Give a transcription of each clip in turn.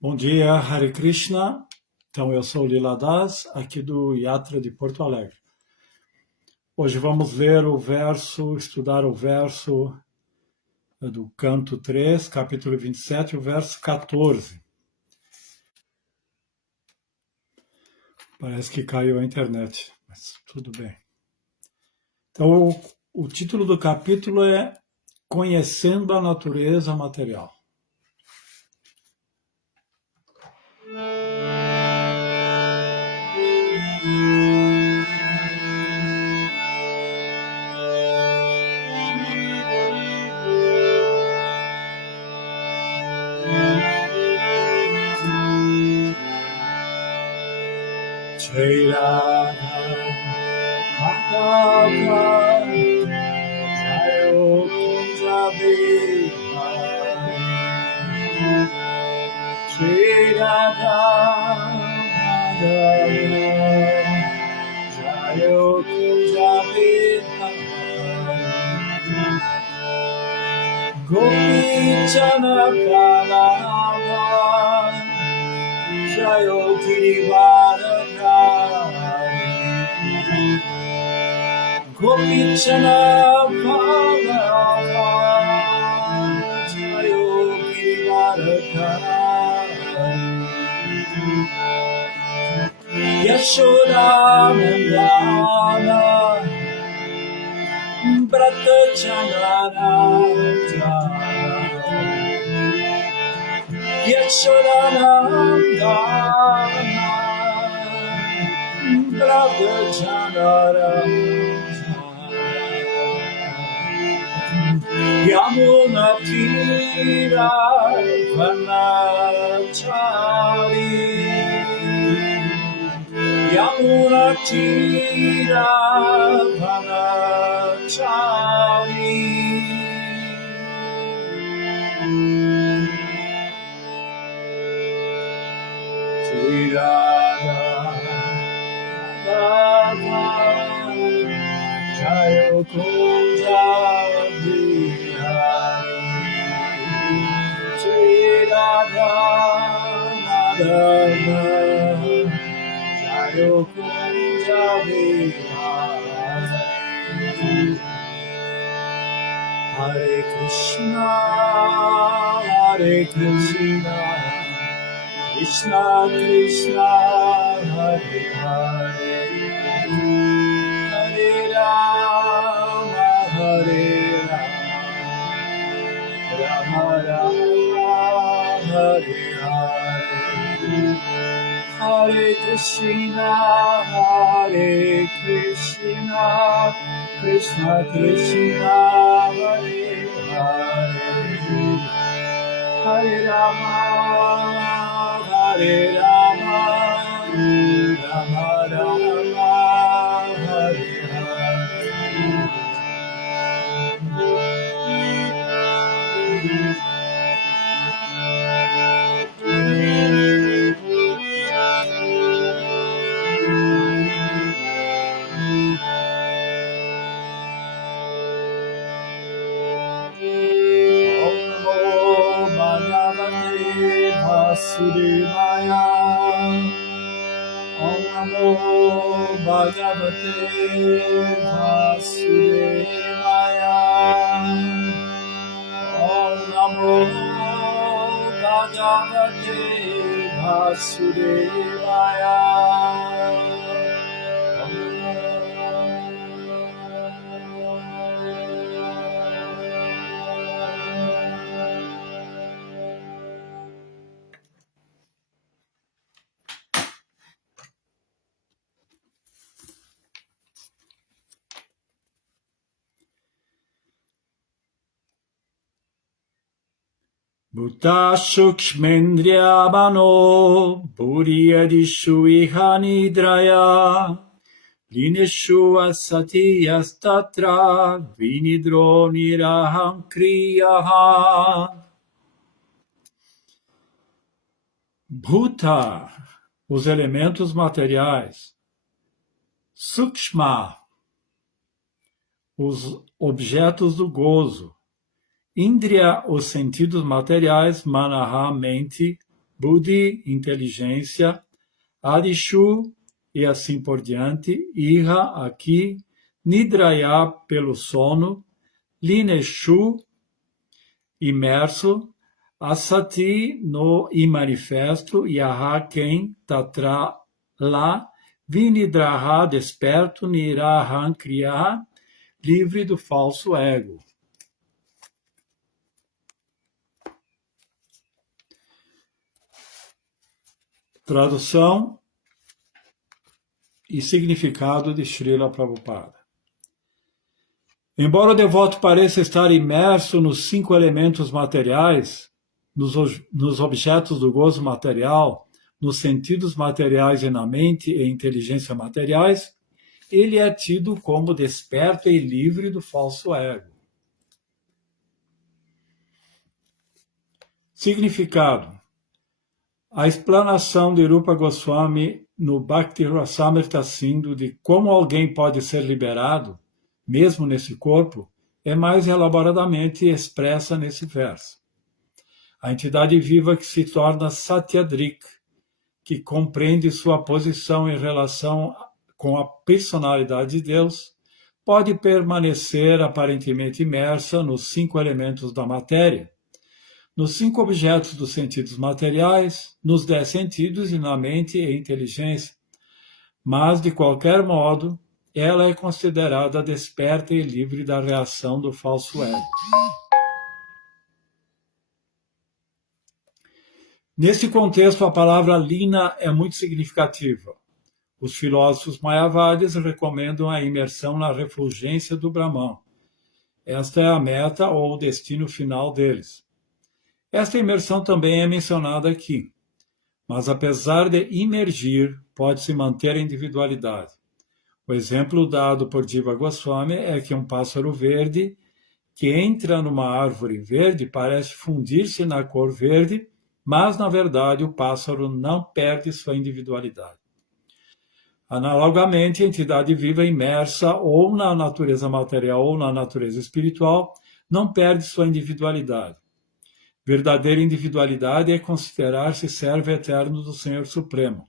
Bom dia, Hare Krishna. Então, eu sou o Lila Das, aqui do Yatra de Porto Alegre. Hoje vamos ler estudar o verso do canto 3, capítulo 27, o verso 14. Parece que caiu a internet, mas tudo bem. Então, o título do capítulo é Conhecendo a Natureza Material. Jai Radha Madhava Jai Kunja Vihari Jai Radha Madhava Jai Kunja Vihari Gopi Jana Pranava Jayo Girivaradhari Gopichana Pallava Jayo Girivaradhari Yashodanandana Brata Chandana Yashodanandana Brata Chandana Yamuna Tira Vanachari Yamuna Tira Vanachari Tirada Bhava Jayo Kunja Vihari Tirada Madhava Jayo Kunja Vihari Hare Krishna Krishna Krishna Hare Hare Hare Rama Rama Rama Hare Hare Hare Krishna Krishna Krishna Hare Hare Hare Rama Rama Rama Hare Hare Vasudevaya Om Namo Bhagavate Vasudevaya Om Namo Bhagavate Vasudevaya Bhuta Shukshmendriya Mano Buddhiyadishu Ihanidraya Lineshu Asati Yastatra Vinidro Niraham Kriyaha Bhuta, os elementos materiais. Sukshma, os objetos do gozo. Indriya, os sentidos materiais. Manaha, mente. Buddhi, inteligência, Adishu, e assim por diante, Iha, aqui, Nidraya, pelo sono, Lineshu, imerso, Asati, no imanifesto, Yaha, quem, Tatra, lá, Vinidraha, desperto, Nirahan, kriya, livre do falso ego. Tradução e significado de Srila Prabhupada. Embora o devoto pareça estar imerso nos 5 elementos materiais, nos objetos do gozo material, nos sentidos materiais e na mente e inteligência materiais, ele é tido como desperto e livre do falso ego. Significado. A explanação de Rupa Goswami no Bhakti Rasamrita Sindhu de como alguém pode ser liberado, mesmo nesse corpo, é mais elaboradamente expressa nesse verso. A entidade viva que se torna Satyadrik, que compreende sua posição em relação com a personalidade de Deus, pode permanecer aparentemente imersa nos 5 elementos da matéria, nos 5 objetos dos sentidos materiais, nos 10 sentidos e na mente e inteligência. Mas, de qualquer modo, ela é considerada desperta e livre da reação do falso ego. Nesse contexto, a palavra lina é muito significativa. Os filósofos mayavadis recomendam a imersão na refulgência do Brahman. Esta é a meta ou o destino final deles. Esta imersão também é mencionada aqui, mas apesar de imergir, pode-se manter a individualidade. O exemplo dado por Jiva Goswami é que um pássaro verde que entra numa árvore verde parece fundir-se na cor verde, mas na verdade o pássaro não perde sua individualidade. Analogamente, a entidade viva imersa ou na natureza material ou na natureza espiritual não perde sua individualidade. Verdadeira individualidade é considerar-se servo eterno do Senhor Supremo.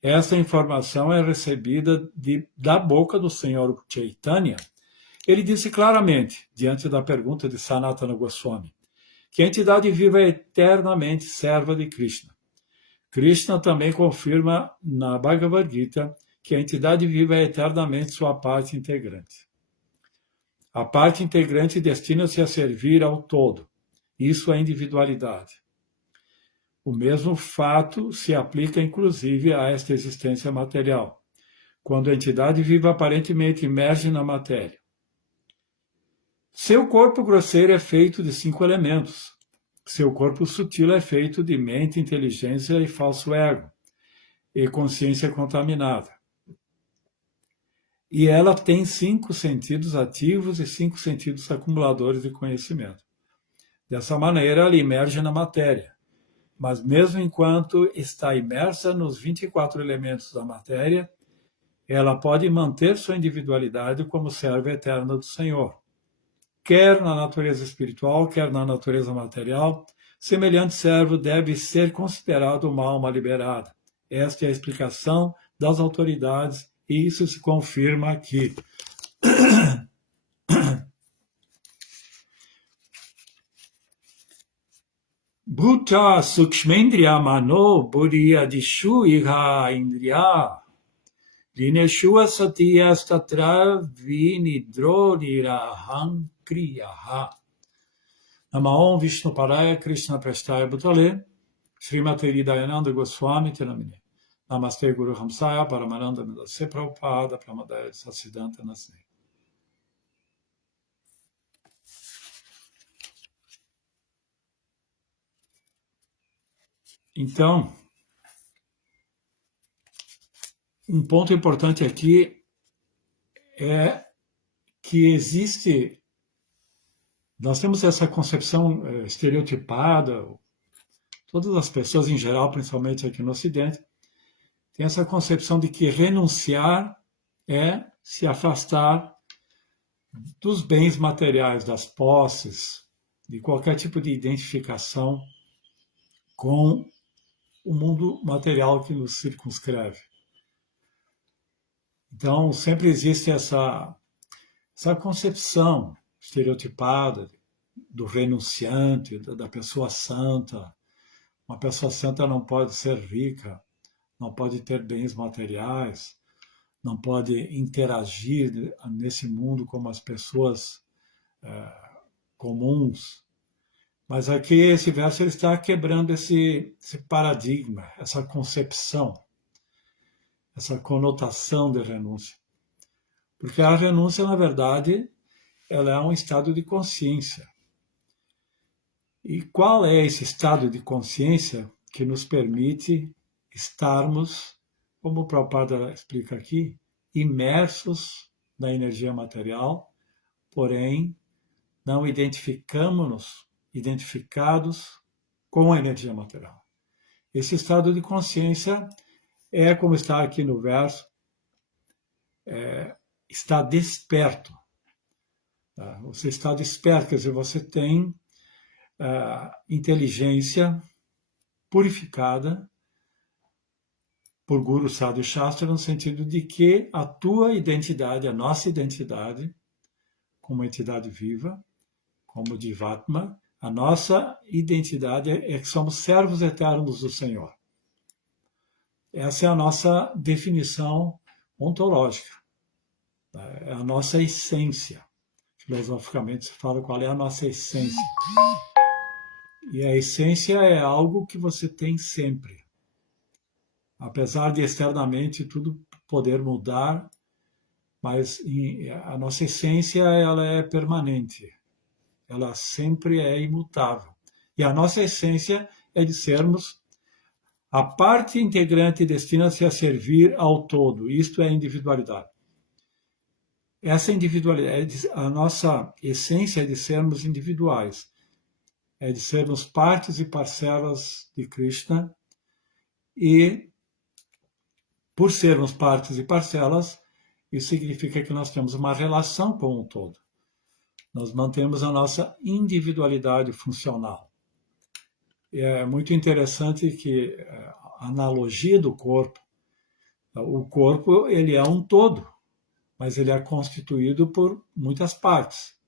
Esta informação é recebida da boca do Senhor Chaitanya. Ele disse claramente, diante da pergunta de Sanatana Goswami, que a entidade viva é eternamente serva de Krishna. Krishna também confirma na Bhagavad Gita que a entidade viva é eternamente sua parte integrante. A parte integrante destina-se a servir ao todo. Isso é individualidade. O mesmo fato se aplica inclusive a esta existência material, quando a entidade viva aparentemente emerge na matéria. Seu corpo grosseiro é feito de 5 elementos. Seu corpo sutil é feito de mente, inteligência e falso ego, e consciência contaminada. E ela tem 5 sentidos ativos e 5 sentidos acumuladores de conhecimento. Dessa maneira, ela emerge na matéria. Mas mesmo enquanto está imersa nos 24 elementos da matéria, ela pode manter sua individualidade como serva eterna do Senhor. Quer na natureza espiritual, quer na natureza material, semelhante servo deve ser considerado uma alma liberada. Esta é a explicação das autoridades e isso se confirma aqui. Bhuta sukshmendriya mano buddhi adishu iha indriya lineshu asati astatra vinidro niraham kriyaha. Namaon Vishnu Paraya Krishna Prasthaya Bhutale Srimati Dayananda Goswami Tinamine Namaste Guru Hamsaya Paramananda Midase Prabhupada Pramadaya Sasidanta Nasne. Então, um ponto importante aqui é que nós temos essa concepção estereotipada, todas as pessoas em geral, principalmente aqui no Ocidente, têm essa concepção de que renunciar é se afastar dos bens materiais, das posses, de qualquer tipo de identificação com o mundo material que nos circunscreve. Então, sempre existe essa concepção estereotipada do renunciante, da pessoa santa. Uma pessoa santa não pode ser rica, não pode ter bens materiais, não pode interagir nesse mundo como as pessoas comuns. Mas aqui esse verso ele está quebrando esse paradigma, essa concepção, essa conotação de renúncia. Porque a renúncia, na verdade, ela é um estado de consciência. E qual é esse estado de consciência que nos permite estarmos, como o Prabhupada explica aqui, imersos na energia material, porém não identificados com a energia material. Esse estado de consciência é, como está aqui no verso, está desperto. Você está desperto, quer dizer, você tem inteligência purificada por Guru Sadhu Shastra, no sentido de que a tua identidade, a nossa identidade, como entidade viva, como Jivatma, a nossa identidade é que somos servos eternos do Senhor. Essa é a nossa definição ontológica, é a nossa essência. Filosoficamente se fala qual é a nossa essência. E a essência é algo que você tem sempre. Apesar de externamente tudo poder mudar, mas a nossa essência ela é permanente. Ela sempre é imutável. E a nossa essência é de sermos a parte integrante destina-se a servir ao todo. Isto é individualidade. Essa individualidade, a nossa essência é de sermos individuais. É de sermos partes e parcelas de Krishna, e por sermos partes e parcelas, isso significa que nós temos uma relação com o todo. Nós mantemos a nossa individualidade funcional. É muito interessante que a analogia do corpo, o corpo ele é um todo, mas ele é constituído por muitas partes.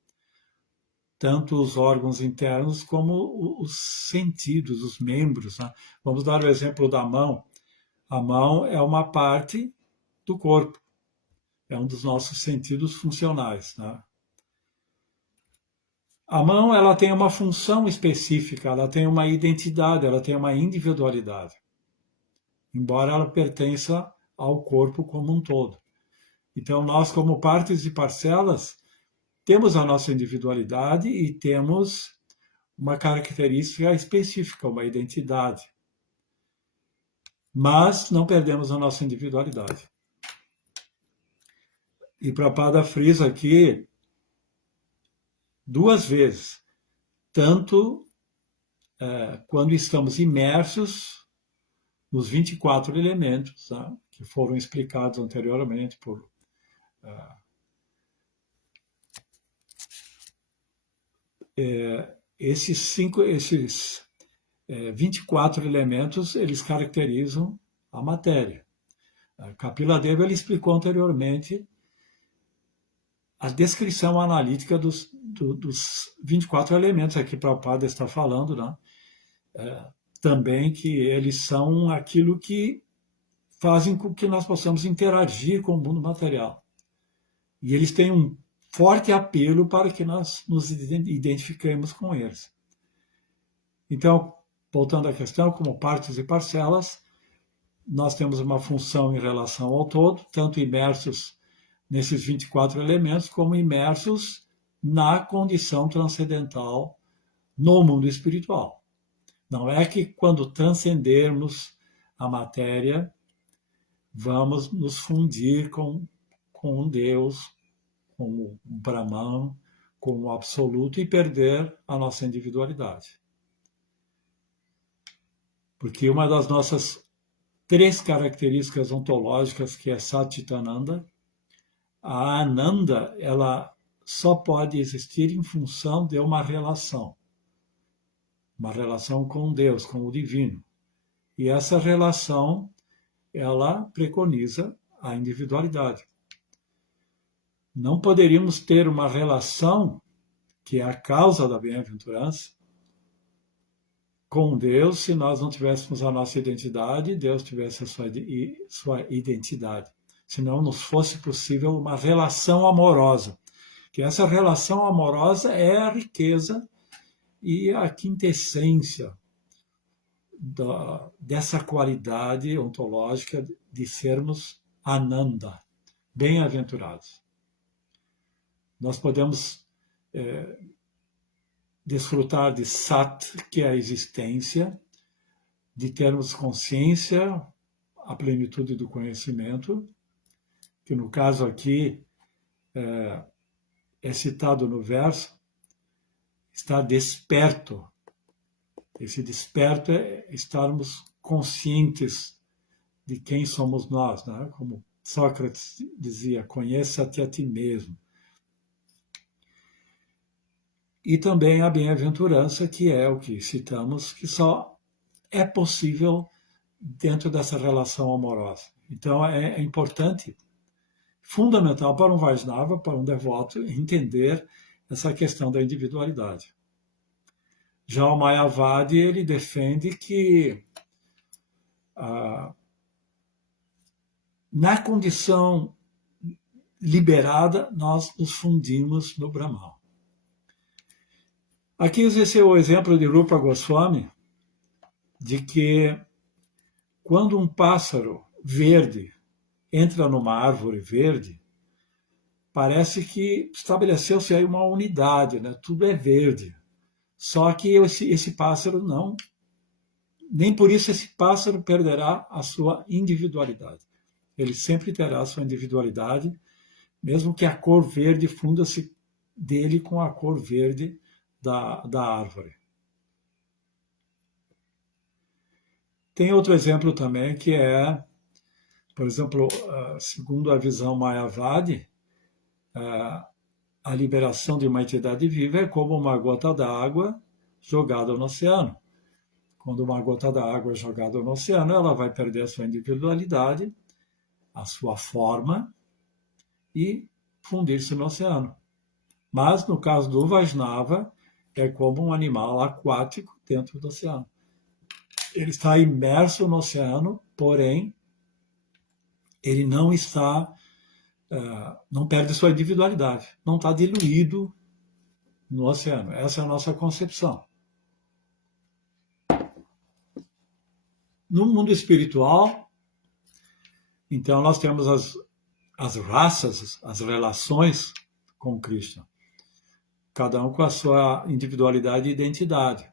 Tanto os órgãos internos como os sentidos, os membros. Né? Vamos dar o exemplo da mão. A mão é uma parte do corpo, é um dos nossos sentidos funcionais. Né? A mão ela tem uma função específica, ela tem uma identidade, ela tem uma individualidade, embora ela pertença ao corpo como um todo. Então, nós, como partes e parcelas, temos a nossa individualidade e temos uma característica específica, uma identidade. Mas não perdemos a nossa individualidade. E Prabhupada frisa aqui 2 vezes, tanto quando estamos imersos nos 24 elementos, tá? Que foram explicados anteriormente por esses 24 elementos, eles caracterizam a matéria. Kapila Deva ele explicou anteriormente a descrição analítica dos 24 elementos aqui Prabhupada está falando, né? Também que eles são aquilo que fazem com que nós possamos interagir com o mundo material. E eles têm um forte apelo para que nós nos identifiquemos com eles. Então, voltando à questão, como partes e parcelas, nós temos uma função em relação ao todo, tanto imersos nesses 24 elementos, como imersos na condição transcendental no mundo espiritual. Não é que quando transcendermos a matéria, vamos nos fundir com Deus, com o Brahman, com o absoluto e perder a nossa individualidade. Porque uma das nossas 3 características ontológicas, que é Satchitananda, a Ananda, ela só pode existir em função de uma relação com Deus, com o divino. E essa relação, ela preconiza a individualidade. Não poderíamos ter uma relação, que é a causa da bem-aventurança, com Deus se nós não tivéssemos a nossa identidade e Deus tivesse a sua identidade. Se não nos fosse possível uma relação amorosa. Que essa relação amorosa é a riqueza e a quintessência dessa qualidade ontológica de sermos Ananda, bem-aventurados. Nós podemos desfrutar de Sat, que é a existência, de termos consciência, a plenitude do conhecimento, que no caso aqui é citado no verso, está desperto. Esse desperto é estarmos conscientes de quem somos nós, né? Como Sócrates dizia, conheça-te a ti mesmo. E também a bem-aventurança, que é o que citamos, que só é possível dentro dessa relação amorosa. Então é importante, fundamental para um Vaishnava, para um devoto, entender essa questão da individualidade. Já o Mayavadi, ele defende que na condição liberada, nós nos fundimos no Brahman. Aqui esse é o exemplo de Rupa Goswami, de que quando um pássaro verde entra numa árvore verde, parece que estabeleceu-se aí uma unidade, né? Tudo é verde. Só que esse pássaro não, nem por isso esse pássaro perderá a sua individualidade. Ele sempre terá a sua individualidade, mesmo que a cor verde funda-se dele com a cor verde da árvore. Tem outro exemplo também que é, por exemplo, segundo a visão Mayavadi, a liberação de uma entidade viva é como uma gota d'água jogada no oceano. Quando uma gota d'água é jogada no oceano, ela vai perder a sua individualidade, a sua forma e fundir-se no oceano. Mas, no caso do Vaishnava, é como um animal aquático dentro do oceano. Ele está imerso no oceano, porém, ele não está... não perde sua individualidade, não está diluído no oceano. Essa é a nossa concepção. No mundo espiritual, então nós temos as raças, as relações com Krishna, cada um com a sua individualidade e identidade.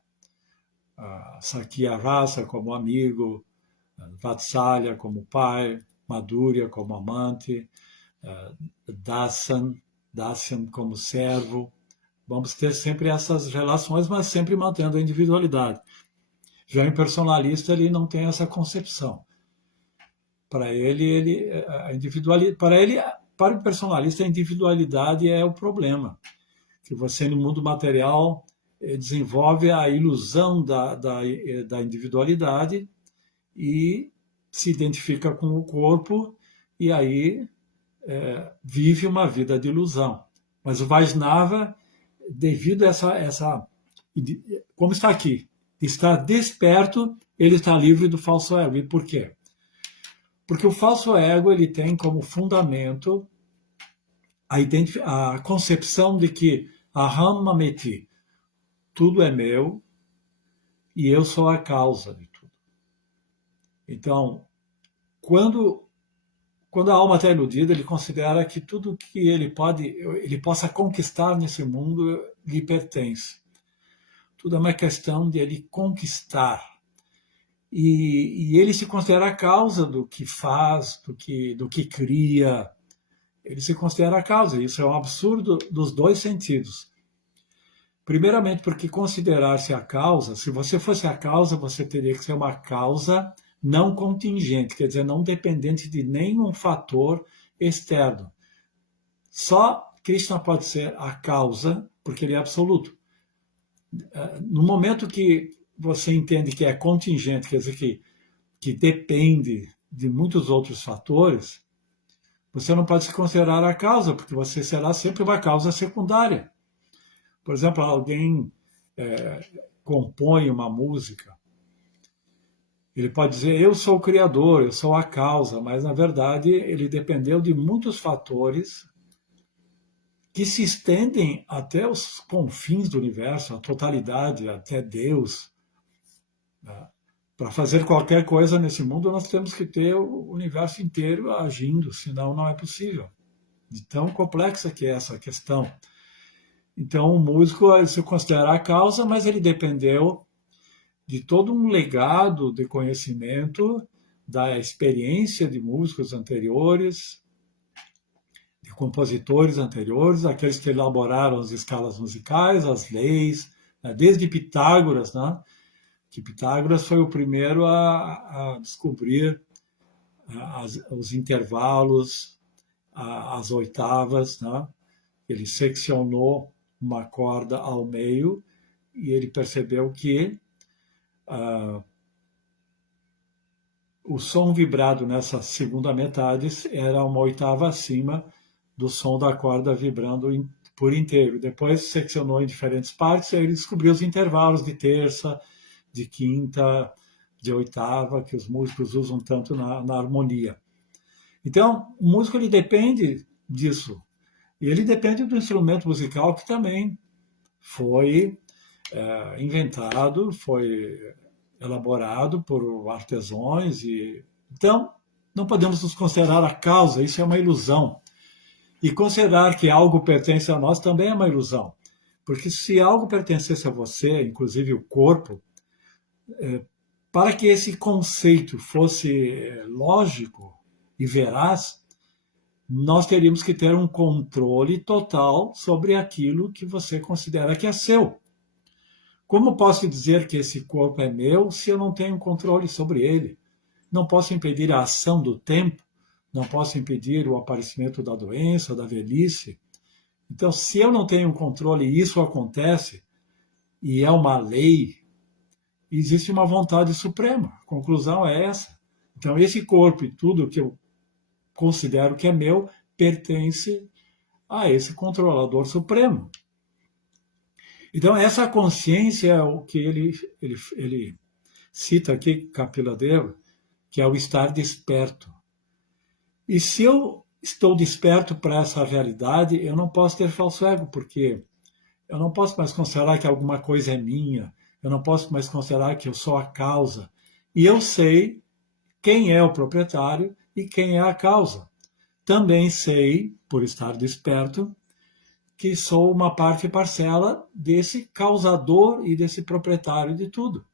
Sakya raça como amigo, Vatsalya como pai, Madhurya como amante, Dasyam como servo. Vamos ter sempre essas relações, mas sempre mantendo a individualidade. Já o impersonalista, ele não tem essa concepção. Para ele, a individualidade, para o impersonalista, a individualidade é o problema. Que você, no mundo material, desenvolve a ilusão da individualidade e se identifica com o corpo e aí vive uma vida de ilusão. Mas o Vaishnava, devido a essa como está aqui, está desperto, ele está livre do falso ego. E por quê? Porque o falso ego ele tem como fundamento a concepção de que aham mameti, tudo é meu e eu sou a causa de tudo. Então, quando a alma está iludida, ele considera que tudo que ele possa conquistar nesse mundo lhe pertence. Tudo é uma questão de ele conquistar. E ele se considera a causa do que faz, do que cria. Ele se considera a causa. Isso é um absurdo dos dois sentidos. Primeiramente, porque considerar-se a causa, se você fosse a causa, você teria que ser uma causa não contingente, quer dizer, não dependente de nenhum fator externo. Só Krishna pode ser a causa, porque ele é absoluto. No momento que você entende que é contingente, quer dizer que que depende de muitos outros fatores, você não pode se considerar a causa, porque você será sempre uma causa secundária. Por exemplo, alguém compõe uma música, ele pode dizer, eu sou o criador, eu sou a causa, mas na verdade ele dependeu de muitos fatores que se estendem até os confins do universo, a totalidade, até Deus. Para fazer qualquer coisa nesse mundo, nós temos que ter o universo inteiro agindo, senão não é possível. De tão complexa que é essa questão. Então, o músico ele se considera a causa, mas ele dependeu de todo um legado de conhecimento, da experiência de músicos anteriores, de compositores anteriores, aqueles que elaboraram as escalas musicais, as leis, desde Pitágoras, né? Que Pitágoras foi o primeiro a descobrir os intervalos, as oitavas, né? Ele seccionou uma corda ao meio e ele percebeu que o som vibrado nessa segunda metade era uma oitava acima do som da corda vibrando por inteiro. Depois seccionou em diferentes partes e aí ele descobriu os intervalos de terça, de quinta, de oitava, que os músicos usam tanto na harmonia. Então, o músico ele depende disso. E ele depende do instrumento musical que também foi inventado, foi elaborado por artesãos. Então, não podemos nos considerar a causa, isso é uma ilusão. E considerar que algo pertence a nós também é uma ilusão. Porque se algo pertencesse a você, inclusive o corpo, para que esse conceito fosse lógico e veraz, nós teríamos que ter um controle total sobre aquilo que você considera que é seu. Como posso dizer que esse corpo é meu se eu não tenho controle sobre ele? Não posso impedir a ação do tempo, não posso impedir o aparecimento da doença, da velhice. Então, se eu não tenho controle e isso acontece, e é uma lei, existe uma vontade suprema. A conclusão é essa. Então, esse corpo e tudo que eu considero que é meu pertence a esse controlador supremo. Então, essa consciência é o que ele cita aqui, Kapila Deva, que é o estar desperto. E se eu estou desperto para essa realidade, eu não posso ter falso ego, porque eu não posso mais considerar que alguma coisa é minha, eu não posso mais considerar que eu sou a causa. E eu sei quem é o proprietário e quem é a causa. Também sei, por estar desperto, que sou uma parte e parcela desse causador e desse proprietário de tudo.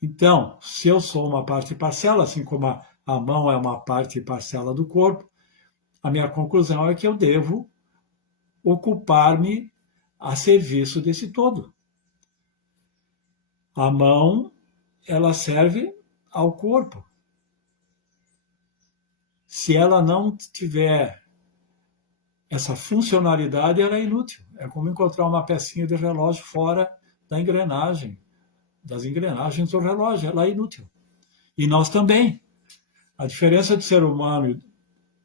Então, se eu sou uma parte e parcela, assim como a mão é uma parte e parcela do corpo, a minha conclusão é que eu devo ocupar-me a serviço desse todo. A mão, ela serve ao corpo. Se ela não tiver essa funcionalidade, ela é inútil. É como encontrar uma pecinha de relógio fora da engrenagem, das engrenagens do relógio. Ela é inútil. E nós também. A diferença do ser humano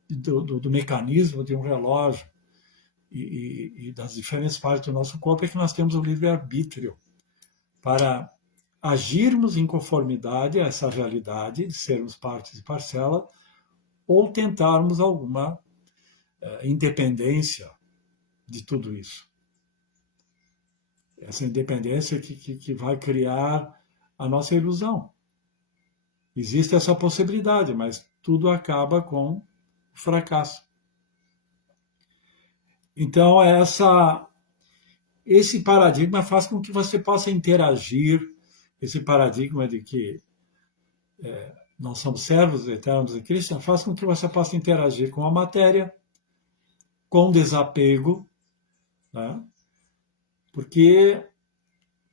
e do mecanismo de um relógio e das diferentes partes do nosso corpo é que nós temos o livre-arbítrio para agirmos em conformidade a essa realidade de sermos partes e parcela ou tentarmos alguma independência de tudo isso. Essa independência que vai criar a nossa ilusão. Existe essa possibilidade, mas tudo acaba com fracasso. Então, esse paradigma faz com que você possa interagir, esse paradigma de que nós somos servos eternos de Cristo, faz com que você possa interagir com a matéria, com desapego, né? Porque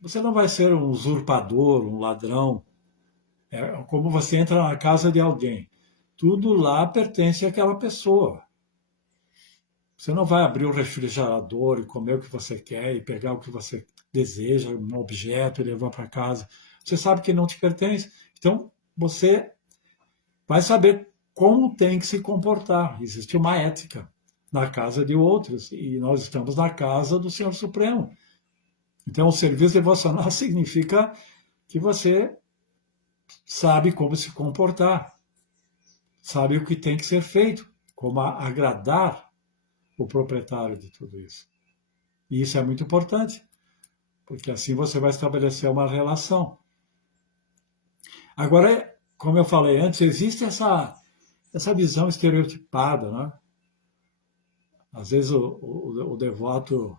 você não vai ser um usurpador, um ladrão. É como você entra na casa de alguém. Tudo lá pertence àquela pessoa. Você não vai abrir o refrigerador e comer o que você quer e pegar o que você deseja, um objeto, e levar para casa. Você sabe que não te pertence. Então, você vai saber como tem que se comportar. Existe uma ética na casa de outros, e nós estamos na casa do Senhor Supremo. Então, o serviço devocional significa que você sabe como se comportar, sabe o que tem que ser feito, como agradar o proprietário de tudo isso. E isso é muito importante, porque assim você vai estabelecer uma relação. Agora, como eu falei antes, existe essa visão estereotipada, né? Às vezes o devoto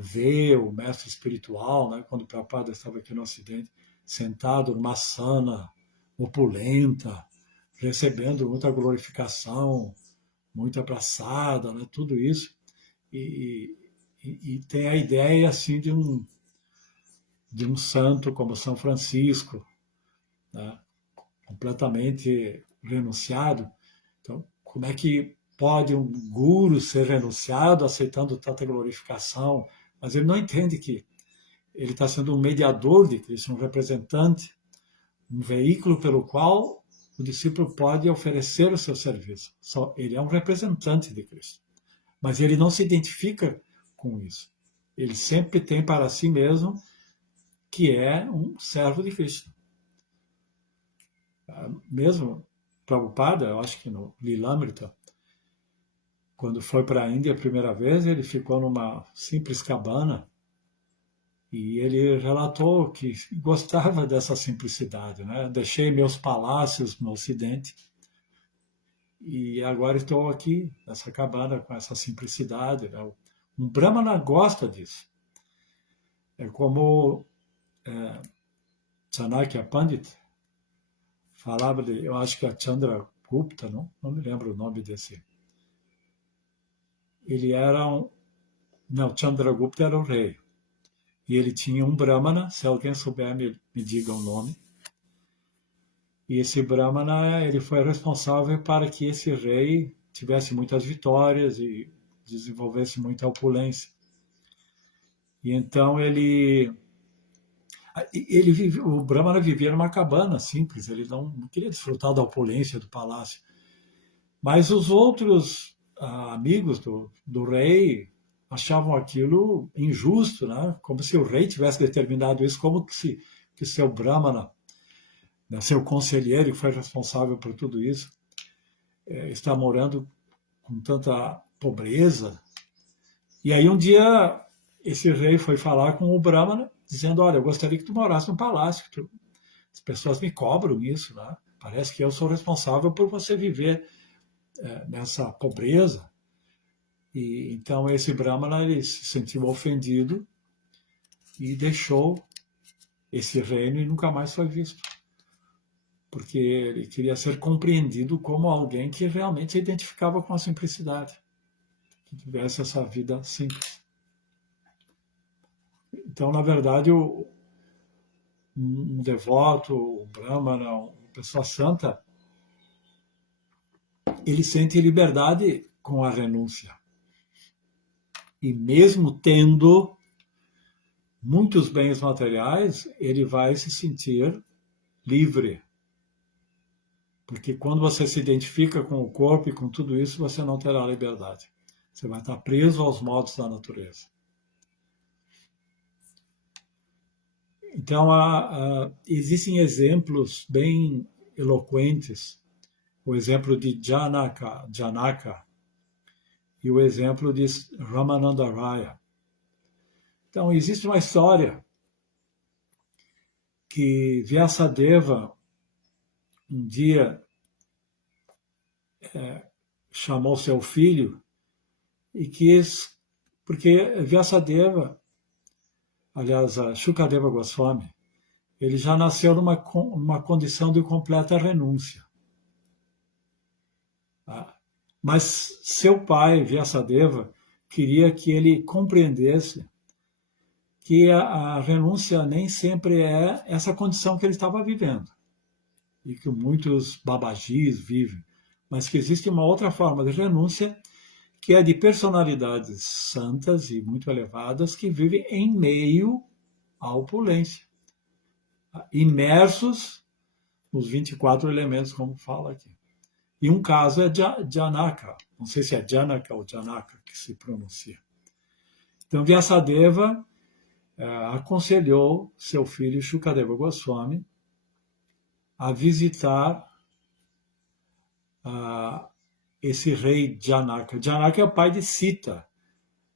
vê o mestre espiritual, né? Quando o Prabhupada estava aqui no Ocidente, sentado numa sana opulenta, recebendo muita glorificação, muita abraçada, né? Tudo isso. E tem a ideia assim de um santo como São Francisco, né? Completamente renunciado. Então, como é que pode um guru ser renunciado, aceitando tanta glorificação? Mas ele não entende que ele está sendo um mediador de Cristo, um representante, um veículo pelo qual o discípulo pode oferecer o seu serviço. Só ele é um representante de Cristo. Mas ele não se identifica com isso. Ele sempre tem para si mesmo que é um servo de Cristo. Mesmo Prabhupada, eu acho que no Lilamrita, quando foi para a Índia a primeira vez, ele ficou numa simples cabana e ele relatou que gostava dessa simplicidade, né? Deixei meus palácios no Ocidente e agora estou aqui nessa cabana com essa simplicidade, né? Um Brahmana gosta disso. É como Chanakya Pandit falava de, eu acho que a Chandragupta, não me lembro o nome desse. Ele era não, Chandragupta era o rei. E ele tinha um Brahmana, se alguém souber, me diga o nome. E esse Brahmana, ele foi responsável para que esse rei tivesse muitas vitórias e desenvolvesse muita opulência. E então o Brahmana vivia numa cabana simples, ele não queria desfrutar da opulência do palácio. Mas os outros amigos do rei achavam aquilo injusto, né? Como se o rei tivesse determinado isso, como que seu Brahmana, né, seu conselheiro, que foi responsável por tudo isso, está morando com tanta pobreza. E aí um dia esse rei foi falar com o Brahmana, dizendo, olha, eu gostaria que tu morasse num palácio, as pessoas me cobram isso, né? Parece que eu sou responsável por você viver nessa pobreza. E então esse Brahmana ele se sentiu ofendido e deixou esse reino e nunca mais foi visto. Porque ele queria ser compreendido como alguém que realmente se identificava com a simplicidade, que tivesse essa vida simples. Então, na verdade, um devoto, um Brahmana, uma pessoa santa, ele sente liberdade com a renúncia. E mesmo tendo muitos bens materiais, ele vai se sentir livre. Porque quando você se identifica com o corpo e com tudo isso, você não terá liberdade. Você vai estar preso aos modos da natureza. Então, existem exemplos bem eloquentes. O exemplo de Janaka e o exemplo de Ramananda Raya. Então, existe uma história que Vyasadeva um dia chamou seu filho e quis, porque Vyasadeva, aliás, a Shukadeva Goswami, ele já nasceu numa condição de completa renúncia. Mas seu pai, Vyasadeva, queria que ele compreendesse que a renúncia nem sempre é essa condição que ele estava vivendo e que muitos babagis vivem, mas que existe uma outra forma de renúncia que é de personalidades santas e muito elevadas que vivem em meio à opulência. imersos nos 24 elementos, como fala aqui. E um caso é Janaka, não sei se é Janaka ou Janaka que se pronuncia. Então, Vyasadeva aconselhou seu filho Shukadeva Goswami a visitar esse rei Janaka. Janaka é o pai de Sita.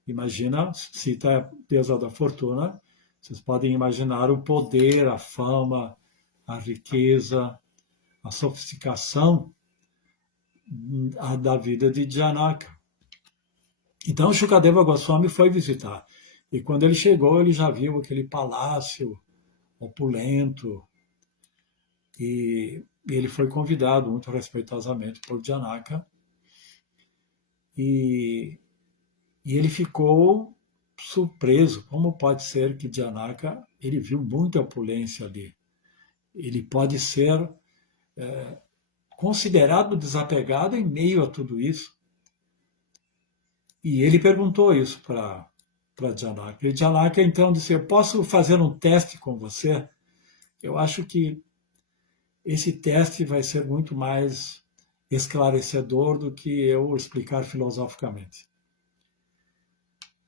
Imagina, Sita é a deusa da fortuna. Vocês podem imaginar o poder, a fama, a riqueza, a sofisticação da vida de Janaka. Então, Shukadeva Goswami foi visitar. E quando ele chegou, ele já viu aquele palácio opulento. E ele foi convidado muito respeitosamente por Janaka. E ele ficou surpreso. Como pode ser que Janaka, ele viu muita opulência ali? Ele pode ser considerado desapegado em meio a tudo isso? E ele perguntou isso para Janaka. E Janaka então disse: eu posso fazer um teste com você? Eu acho que esse teste vai ser muito mais esclarecedor do que eu explicar filosoficamente.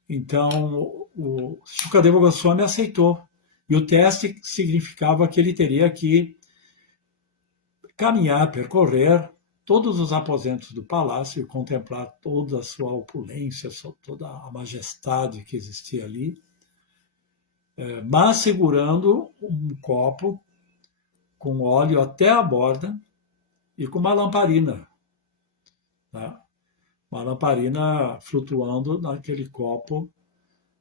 Então, o Shukadeva Goswami aceitou. E o teste significava que ele teria que caminhar, percorrer todos os aposentos do palácio e contemplar toda a sua opulência, toda a majestade que existia ali, mas segurando um copo com óleo até a borda e com uma lamparina, né? Uma lamparina flutuando naquele copo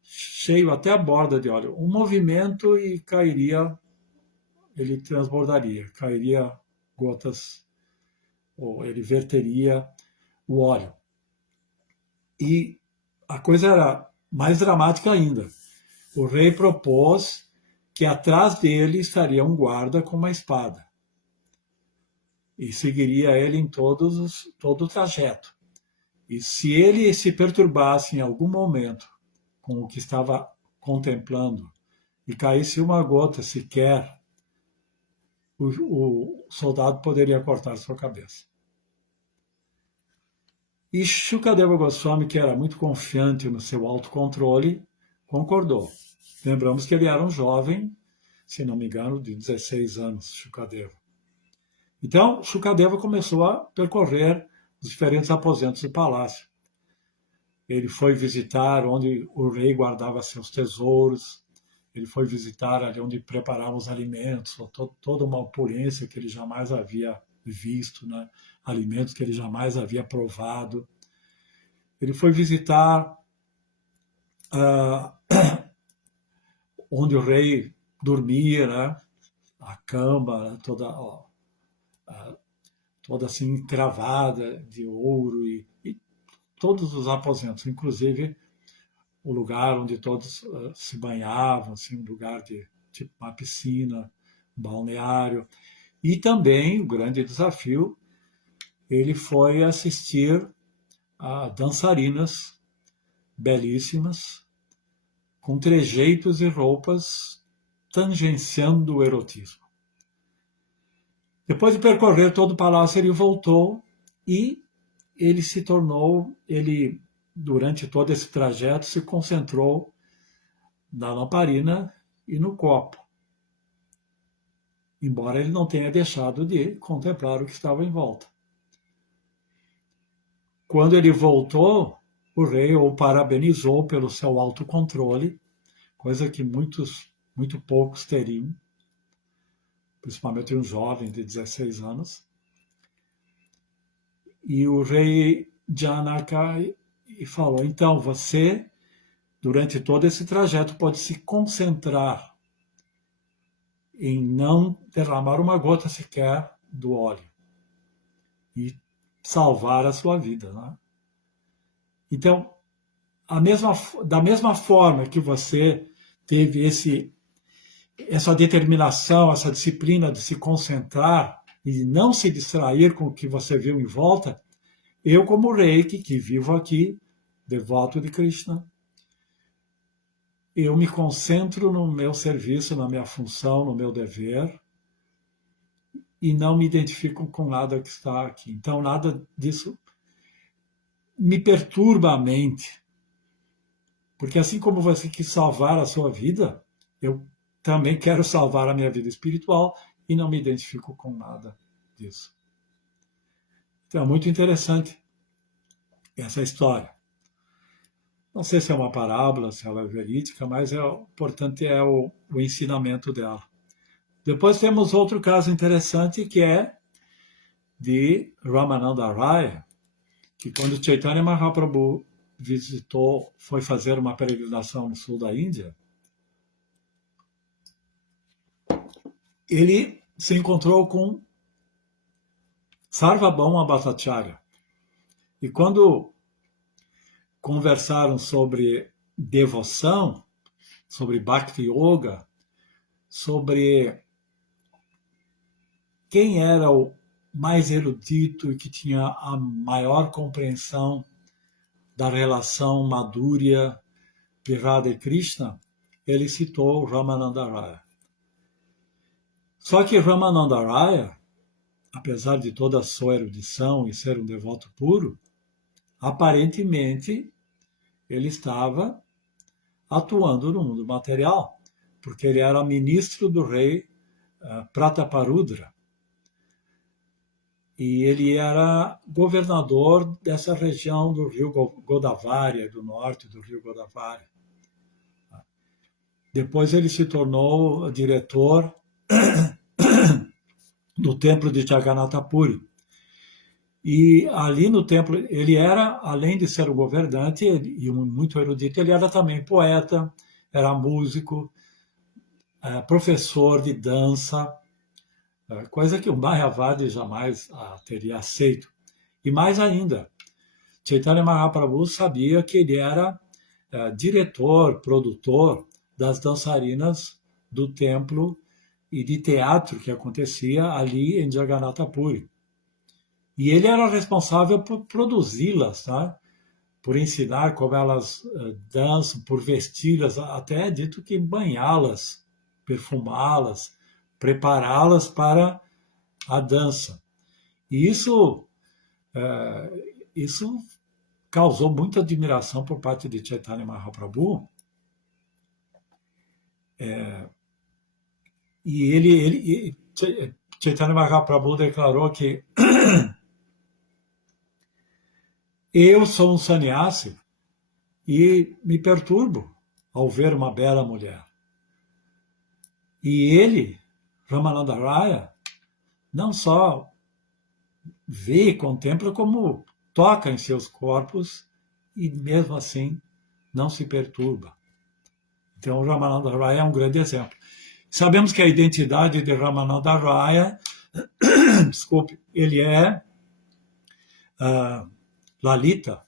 cheio até a borda de óleo. Um movimento e cairia, ele transbordaria, cairia gotas, ou ele verteria o óleo. E a coisa era mais dramática ainda. O rei propôs que atrás dele estaria um guarda com uma espada e seguiria ele em todo o trajeto. E se ele se perturbasse em algum momento com o que estava contemplando e caísse uma gota sequer, o soldado poderia cortar sua cabeça. E Shukadeva Goswami, que era muito confiante no seu autocontrole, concordou. Lembramos que ele era um jovem, se não me engano, de 16 anos, Shukadeva. Então, Shukadeva começou a percorrer os diferentes aposentos do palácio. Ele foi visitar onde o rei guardava seus tesouros, ele foi visitar ali onde preparavam os alimentos, toda uma opulência que ele jamais havia visto, né? Alimentos que ele jamais havia provado. Ele foi visitar onde o rei dormia, né? A cama toda assim encravada de ouro e todos os aposentos, inclusive o lugar onde todos se banhavam, assim, um lugar de tipo uma piscina, um balneário. E também o grande desafio, ele foi assistir a dançarinas belíssimas, com trejeitos e roupas tangenciando o erotismo. Depois de percorrer todo o palácio, ele voltou e ele durante todo esse trajeto, se concentrou na lamparina e no copo, embora ele não tenha deixado de contemplar o que estava em volta. Quando ele voltou, o rei o parabenizou pelo seu autocontrole, coisa que muito poucos teriam, principalmente um jovem de 16 anos. E o rei Janaka falou: então você, durante todo esse trajeto, pode se concentrar em não derramar uma gota sequer do óleo e salvar a sua vida, né? Então, da mesma forma que você teve essa determinação, essa disciplina de se concentrar e não se distrair com o que você viu em volta, eu, como Reiki, que vivo aqui, devoto de Krishna, eu me concentro no meu serviço, na minha função, no meu dever, e não me identifico com nada que está aqui. Então, nada disso me perturba a mente, porque assim como você quis salvar a sua vida, eu também quero salvar a minha vida espiritual e não me identifico com nada disso. Então, é muito interessante essa história. Não sei se é uma parábola, se ela é verídica, mas o importante é o ensinamento dela. Depois temos outro caso interessante que é de Ramananda Raya, que quando Chaitanya Mahaprabhu foi fazer uma peregrinação no sul da Índia, ele se encontrou com Sarvabhauma Bhattacharya. E quando conversaram sobre devoção, sobre Bhakti Yoga, sobre quem era o mais erudito e que tinha a maior compreensão da relação Madhurya de Radha e Krishna, ele citou Ramananda Raya. Só que Ramananda Raya, apesar de toda a sua erudição e ser um devoto puro, aparentemente ele estava atuando no mundo material, porque ele era ministro do rei Prataparudra. E ele era governador dessa região do rio Godavari, do norte do rio Godavari. Depois ele se tornou diretor do templo de Jagannatha Puri. E ali no templo, ele era, além de ser um governante e muito erudito, ele era também poeta, era músico, professor de dança, coisa que o Mayavadi jamais teria aceito. E mais ainda, Chaitanya Mahaprabhu sabia que ele era diretor, produtor das dançarinas do templo e de teatro que acontecia ali em Jagannatha Puri. E ele era responsável por produzi-las, tá? Por ensinar como elas dançam, por vesti-las, até é dito que banhá-las, perfumá-las, prepará-las para a dança. E isso causou muita admiração por parte de Chaitanya Mahaprabhu. E Chaitanya Mahaprabhu declarou que eu sou um sannyasi e me perturbo ao ver uma bela mulher. E ele, Ramananda Raya, não só vê e contempla, como toca em seus corpos e mesmo assim não se perturba. Então, o Ramananda Raya é um grande exemplo. Sabemos que a identidade de Ramananda Raya, desculpe, ele é Lalita.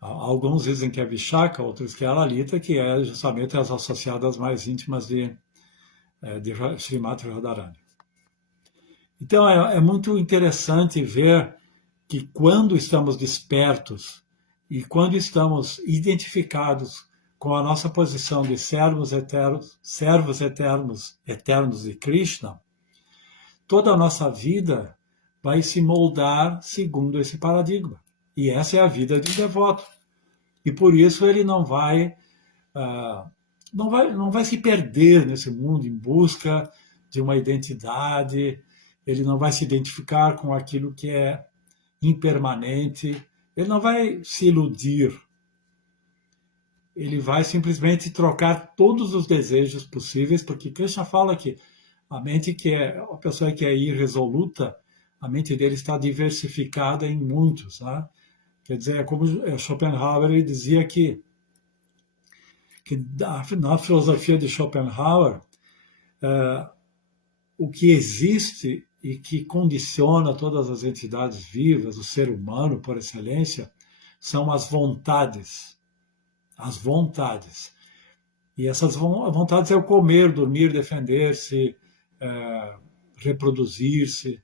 Alguns dizem que é Vishaka, outros que é Lalita, que é justamente as associadas mais íntimas de Srimati Radharani. Então, é muito interessante ver que quando estamos despertos e quando estamos identificados com a nossa posição de servos eternos de Krishna, toda a nossa vida vai se moldar segundo esse paradigma. E essa é a vida de um devoto. E por isso ele não vai se perder nesse mundo em busca de uma identidade, ele não vai se identificar com aquilo que é impermanente, ele não vai se iludir. Ele vai simplesmente trocar todos os desejos possíveis, porque Krishna fala que a mente a pessoa que é irresoluta, a mente dele está diversificada em muitos, né? Quer dizer, é como Schopenhauer dizia que na filosofia de Schopenhauer, o que existe e que condiciona todas as entidades vivas, o ser humano por excelência, são as vontades. As vontades. E essas vontades é o comer, dormir, defender-se, reproduzir-se.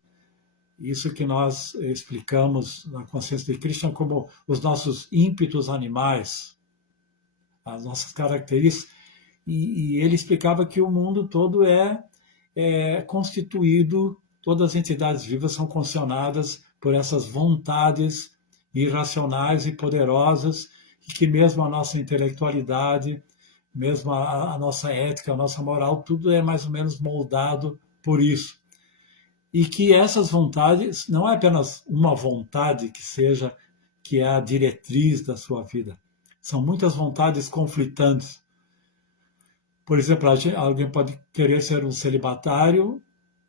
Isso que nós explicamos na consciência de Krishna como os nossos ímpetos animais. as nossas características, e ele explicava que o mundo todo é constituído, todas as entidades vivas são condicionadas por essas vontades irracionais e poderosas, e que mesmo a nossa intelectualidade, mesmo a nossa ética, a nossa moral, tudo é mais ou menos moldado por isso. E que essas vontades não é apenas uma vontade que é a diretriz da sua vida. São muitas vontades conflitantes. Por exemplo, alguém pode querer ser um celibatário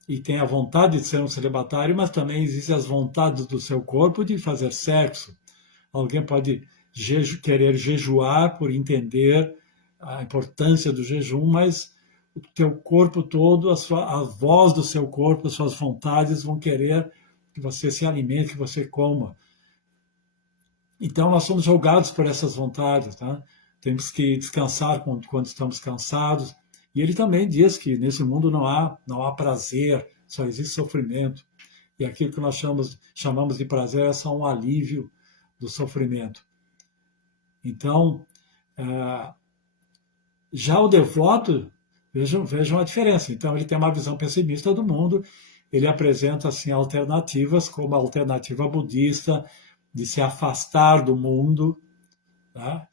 e tem a vontade de ser um celibatário, mas também existem as vontades do seu corpo de fazer sexo. Alguém pode querer jejuar por entender a importância do jejum, mas o teu corpo todo, a voz do seu corpo, as suas vontades vão querer que você se alimente, que você coma. Então, nós somos julgados por essas vontades, tá? Temos que descansar quando estamos cansados. E ele também diz que nesse mundo não há prazer, só existe sofrimento. E aquilo que nós chamamos de prazer é só um alívio do sofrimento. Então, já o devoto, vejam a diferença. Então, ele tem uma visão pessimista do mundo, ele apresenta assim, alternativas, como a alternativa budista, de se afastar do mundo, tá?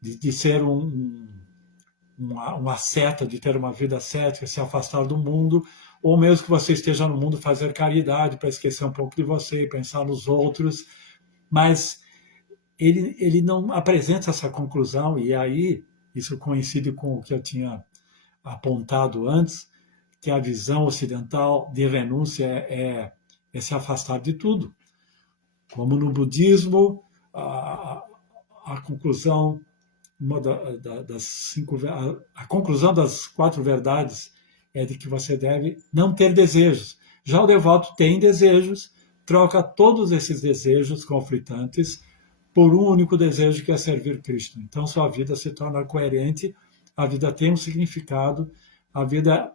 de ser uma asceta, de ter uma vida ascética, se afastar do mundo, ou mesmo que você esteja no mundo, fazer caridade para esquecer um pouco de você e pensar nos outros, mas ele não apresenta essa conclusão, e aí isso coincide com o que eu tinha apontado antes, que a visão ocidental de renúncia é se afastar de tudo. Como no budismo, a conclusão a conclusão das 4 verdades é de que você deve não ter desejos. Já o devoto tem desejos, troca todos esses desejos conflitantes por um único desejo, que é servir Krishna. Então sua vida se torna coerente, a vida tem um significado, a vida,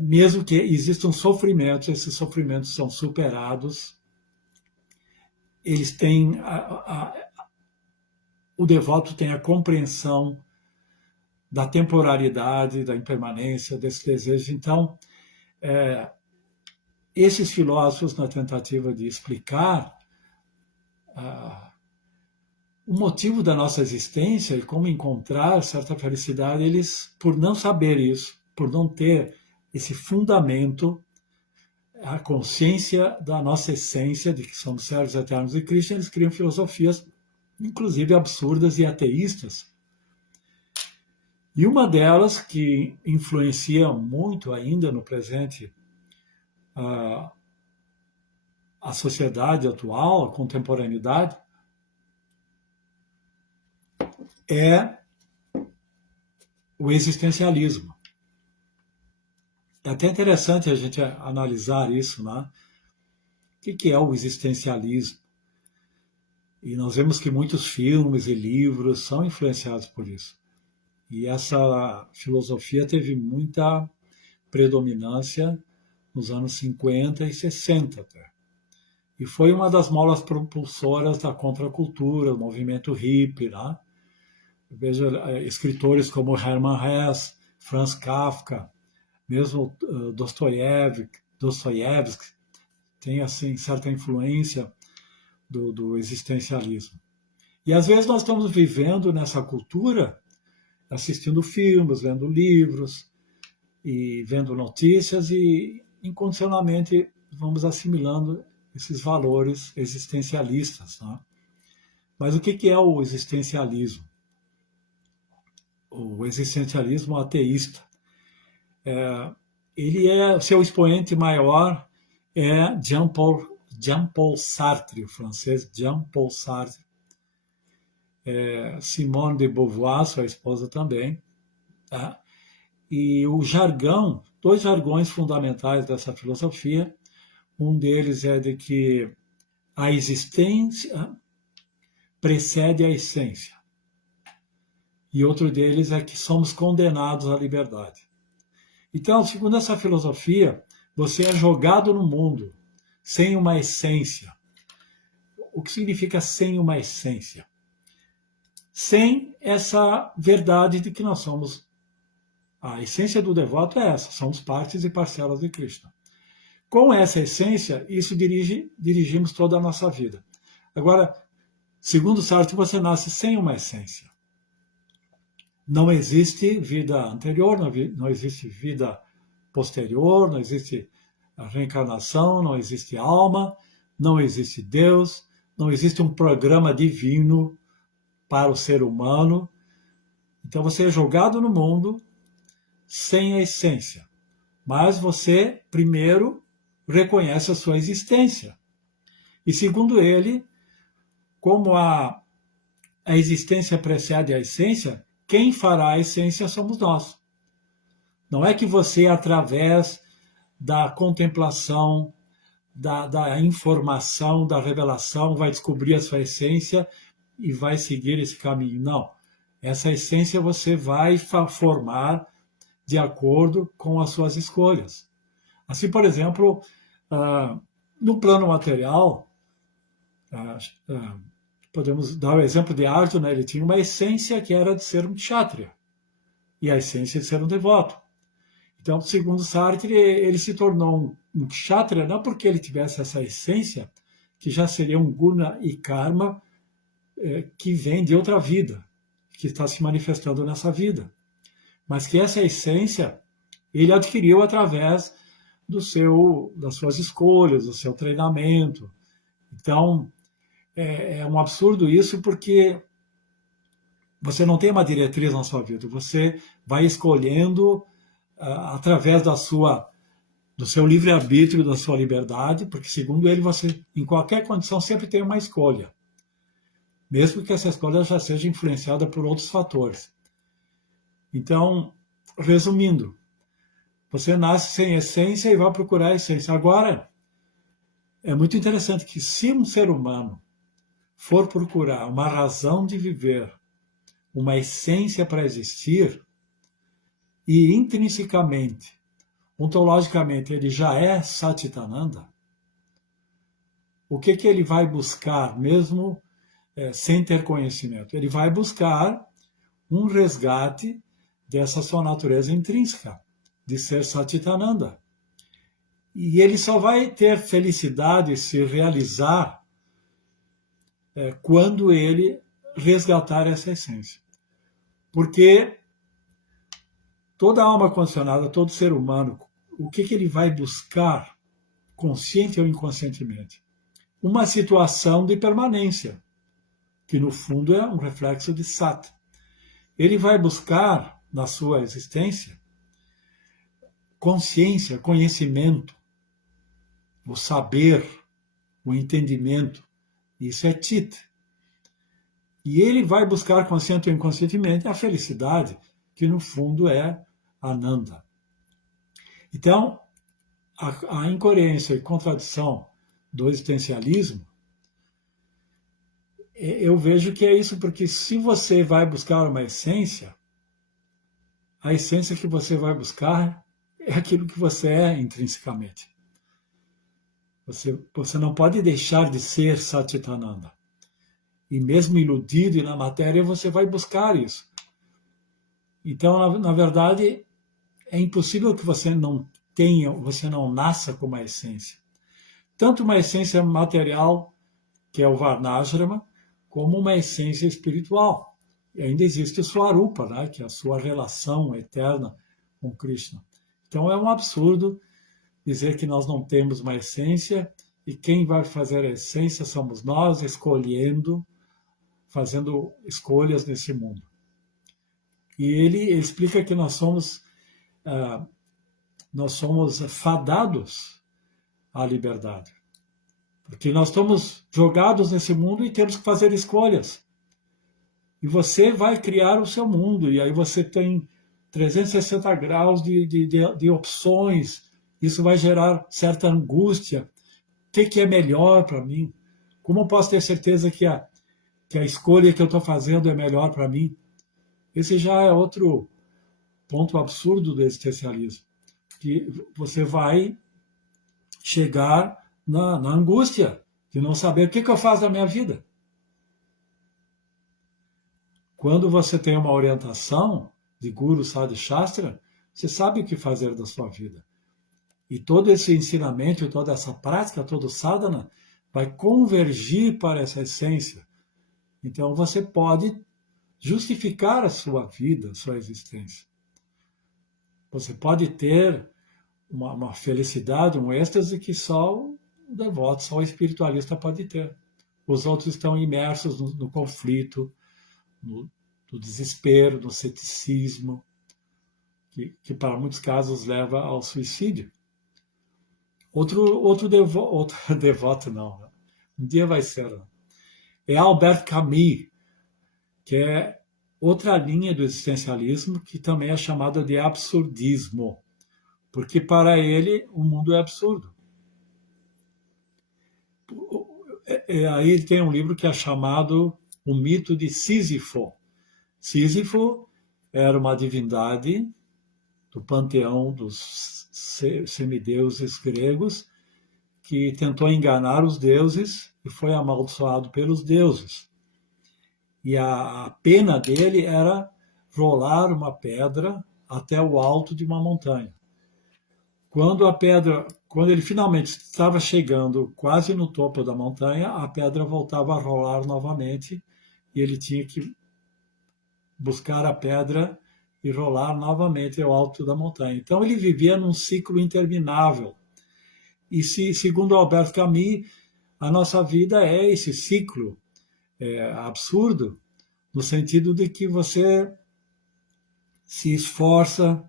mesmo que existam sofrimentos, esses sofrimentos são superados, eles têm o devoto tem a compreensão da temporalidade, da impermanência desses desejos. Então, esses filósofos, na tentativa de explicar o motivo da nossa existência e como encontrar certa felicidade, eles, por não saber isso, por não ter esse fundamento, a consciência da nossa essência, de que somos servos eternos de Cristo, eles criam filosofias inclusive absurdas e ateístas. E uma delas, que influencia muito ainda no presente a sociedade atual, a contemporaneidade, é o existencialismo. É até interessante a gente analisar isso, né? O que é o existencialismo? E nós vemos que muitos filmes e livros são influenciados por isso. E essa filosofia teve muita predominância nos anos 50 e 60 até. E foi uma das molas propulsoras da contracultura, do movimento hippie, né? Veja escritores como Hermann Hesse, Franz Kafka, mesmo Dostoiévski tem assim certa influência do existencialismo. E às vezes nós estamos vivendo nessa cultura, assistindo filmes, lendo livros e vendo notícias, e incondicionalmente vamos assimilando esses valores existencialistas, né? Mas o que é o existencialismo? O existencialismo ateísta. Seu expoente maior é Jean-Paul Sartre, o francês Jean-Paul Sartre. Simone de Beauvoir, sua esposa também. Tá? E o jargão, 2 jargões fundamentais dessa filosofia, um deles é de que a existência precede a essência. E outro deles é que somos condenados à liberdade. Então, segundo essa filosofia, você é jogado no mundo sem uma essência. O que significa sem uma essência? sem essa verdade de que nós somos. A essência do devoto é essa, somos partes e parcelas de Krishna. Com essa essência, isso dirigimos toda a nossa vida. Agora, segundo Sartre, você nasce sem uma essência. Não existe vida anterior, não existe vida posterior, não existe a reencarnação, não existe alma, não existe Deus, não existe um programa divino para o ser humano. Então você é jogado no mundo sem a essência. Mas você, primeiro, reconhece a sua existência. E segundo ele, como a existência precede a essência, quem fará a essência somos nós. Não é que você, através da contemplação, da informação, da revelação, vai descobrir a sua essência e vai seguir esse caminho. Não. Essa essência você vai formar de acordo com as suas escolhas. Assim, por exemplo, no plano material, podemos dar o exemplo de Arjuna, ele tinha uma essência que era de ser um kshatriya, e a essência de ser um devoto. Então, segundo Sartre, ele se tornou um kshatriya não porque ele tivesse essa essência, que já seria um guna e karma que vem de outra vida, que está se manifestando nessa vida, mas que essa essência ele adquiriu através das suas escolhas, do seu treinamento. Então, é um absurdo isso, porque você não tem uma diretriz na sua vida, você vai escolhendo através do seu livre-arbítrio, da sua liberdade, porque segundo ele, você, em qualquer condição, sempre tem uma escolha, mesmo que essa escolha já seja influenciada por outros fatores. Então, resumindo, você nasce sem essência e vai procurar a essência. Agora, é muito interessante que se um ser humano for procurar uma razão de viver, uma essência para existir, e intrinsecamente, ontologicamente, ele já é Satchitananda, o que ele vai buscar, mesmo sem ter conhecimento? Ele vai buscar um resgate dessa sua natureza intrínseca, de ser Satchitananda. E ele só vai ter felicidade e se realizar quando ele resgatar essa essência. Porque toda alma condicionada, todo ser humano, o que ele vai buscar, consciente ou inconscientemente? Uma situação de permanência, que no fundo é um reflexo de Sat. Ele vai buscar, na sua existência, consciência, conhecimento, o saber, o entendimento. Isso é Chit. E ele vai buscar, consciente ou inconscientemente, a felicidade, que no fundo é Ananda. Então, a incoerência e contradição do existencialismo, eu vejo que é isso, porque se você vai buscar uma essência, a essência que você vai buscar é aquilo que você é intrinsecamente. Você não pode deixar de ser Satchitananda. E mesmo iludido na matéria, você vai buscar isso. Então, na verdade, é impossível que você não nasça com uma essência. Tanto uma essência material, que é o Varnashrama, como uma essência espiritual. E ainda existe o Swarupa, né, que é a sua relação eterna com Krishna. Então é um absurdo dizer que nós não temos uma essência e quem vai fazer a essência somos nós, fazendo escolhas nesse mundo. E ele explica que nós somos fadados à liberdade. Porque nós estamos jogados nesse mundo e temos que fazer escolhas. E você vai criar o seu mundo, e aí você tem 360 graus de opções. Isso vai gerar certa angústia. O que é melhor para mim? Como eu posso ter certeza que a escolha que eu estou fazendo é melhor para mim? Esse já é outro ponto absurdo do existencialismo. Que você vai chegar na angústia de não saber o que eu faço da minha vida. Quando você tem uma orientação de Guru, Sadhu e Shastra, você sabe o que fazer da sua vida. E todo esse ensinamento, toda essa prática, todo sadhana, vai convergir para essa essência. Então você pode justificar a sua vida, a sua existência. Você pode ter uma felicidade, um êxtase que só o devoto, só o espiritualista pode ter. Os outros estão imersos no conflito, no desespero, no ceticismo, que para muitos casos leva ao suicídio. Outro devoto não, né? Um dia vai ser. Né? É Albert Camus, que é outra linha do existencialismo que também é chamada de absurdismo, porque para ele o mundo é absurdo. Aí tem um livro que é chamado O Mito de Sísifo. Sísifo era uma divindade do panteão dos semideuses gregos que tentou enganar os deuses e foi amaldiçoado pelos deuses. E a pena dele era rolar uma pedra até o alto de uma montanha. Quando ele finalmente estava chegando quase no topo da montanha, a pedra voltava a rolar novamente e ele tinha que buscar a pedra e rolar novamente ao alto da montanha. Então ele vivia num ciclo interminável. E segundo Albert Camus, a nossa vida é esse ciclo absurdo, no sentido de que você se esforça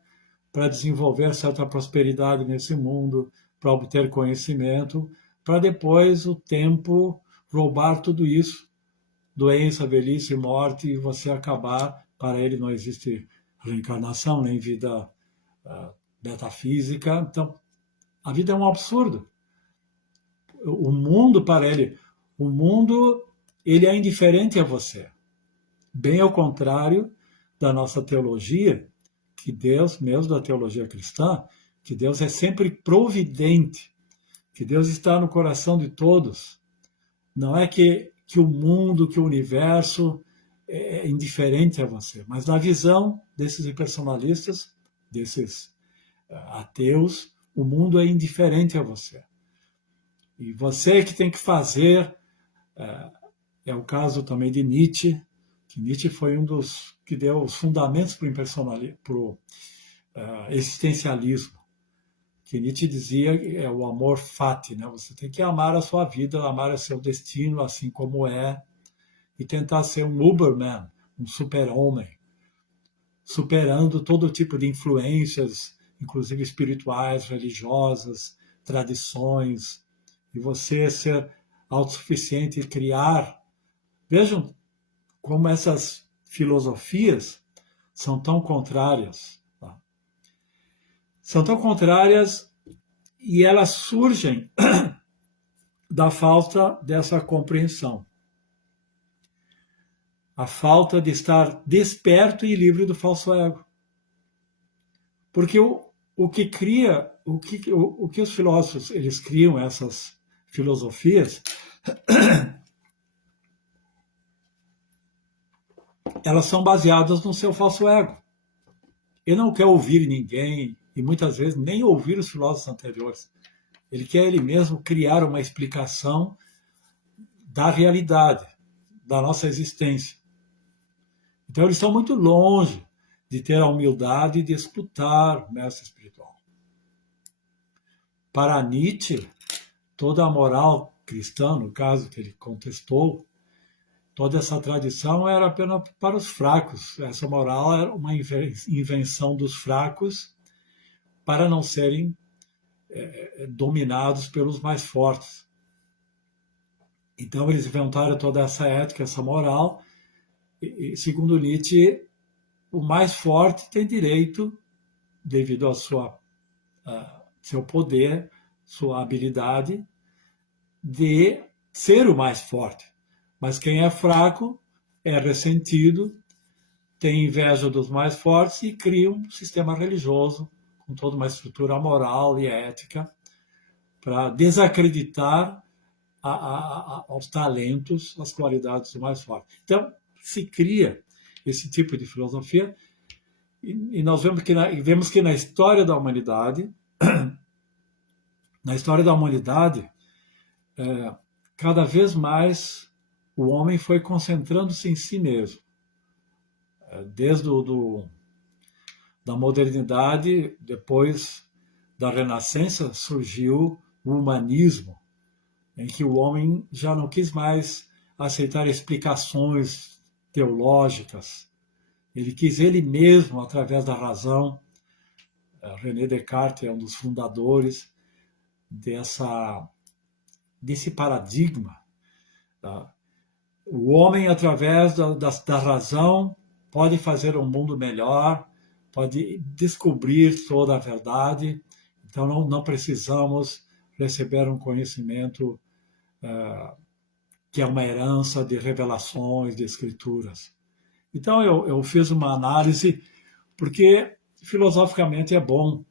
para desenvolver certa prosperidade nesse mundo, para obter conhecimento, para depois o tempo roubar tudo isso, doença, velhice, morte, e você acabar. Para ele não existe reencarnação, nem vida metafísica. Então, a vida é um absurdo. O mundo, para ele, o mundo, ele é indiferente a você. Bem ao contrário da nossa teologia, que Deus, mesmo da teologia cristã, que Deus é sempre providente, que Deus está no coração de todos. Não é que o mundo, que o universo é indiferente a você, mas na visão desses impersonalistas, desses ateus, o mundo é indiferente a você. E você que tem que fazer, é o caso também de Nietzsche, que Nietzsche foi um dos que deu os fundamentos para o existencialismo, que Nietzsche dizia é o amor fati, né? Você tem que amar a sua vida, amar o seu destino assim como é, e tentar ser um Uberman, um super-homem, superando todo tipo de influências, inclusive espirituais, religiosas, tradições, e você ser autossuficiente e criar. Vejam como essas filosofias são tão contrárias. Tá? São tão contrárias e elas surgem da falta dessa compreensão. A falta de estar desperto e livre do falso ego. Porque o que cria, o que os filósofos eles criam essas filosofias, elas são baseadas no seu falso ego. Ele não quer ouvir ninguém, e muitas vezes nem ouvir os filósofos anteriores. Ele quer ele mesmo criar uma explicação da realidade, da nossa existência. Então eles estão muito longe de ter a humildade de escutar o mestre espiritual. Para Nietzsche, toda a moral cristã, no caso que ele contestou, toda essa tradição era apenas para os fracos. Essa moral era uma invenção dos fracos para não serem dominados pelos mais fortes. Então eles inventaram toda essa ética, essa moral, e segundo Nietzsche, o mais forte tem direito, devido ao seu poder, sua habilidade, de ser o mais forte. Mas quem é fraco é ressentido, tem inveja dos mais fortes e cria um sistema religioso com toda uma estrutura moral e ética para desacreditar aos talentos, às qualidades do mais forte. Então, se cria esse tipo de filosofia, e nós vemos que na história da humanidade, cada vez mais o homem foi concentrando-se em si mesmo. Desde da modernidade, depois da Renascença, surgiu o humanismo, em que o homem já não quis mais aceitar explicações teológicas. Ele quis ele mesmo, através da razão. René Descartes é um dos fundadores desse paradigma. Tá? O homem, através da razão, pode fazer um mundo melhor, pode descobrir toda a verdade. Então, não precisamos receber um conhecimento que é uma herança de revelações, de escrituras. Então, eu fiz uma análise, porque filosoficamente é bom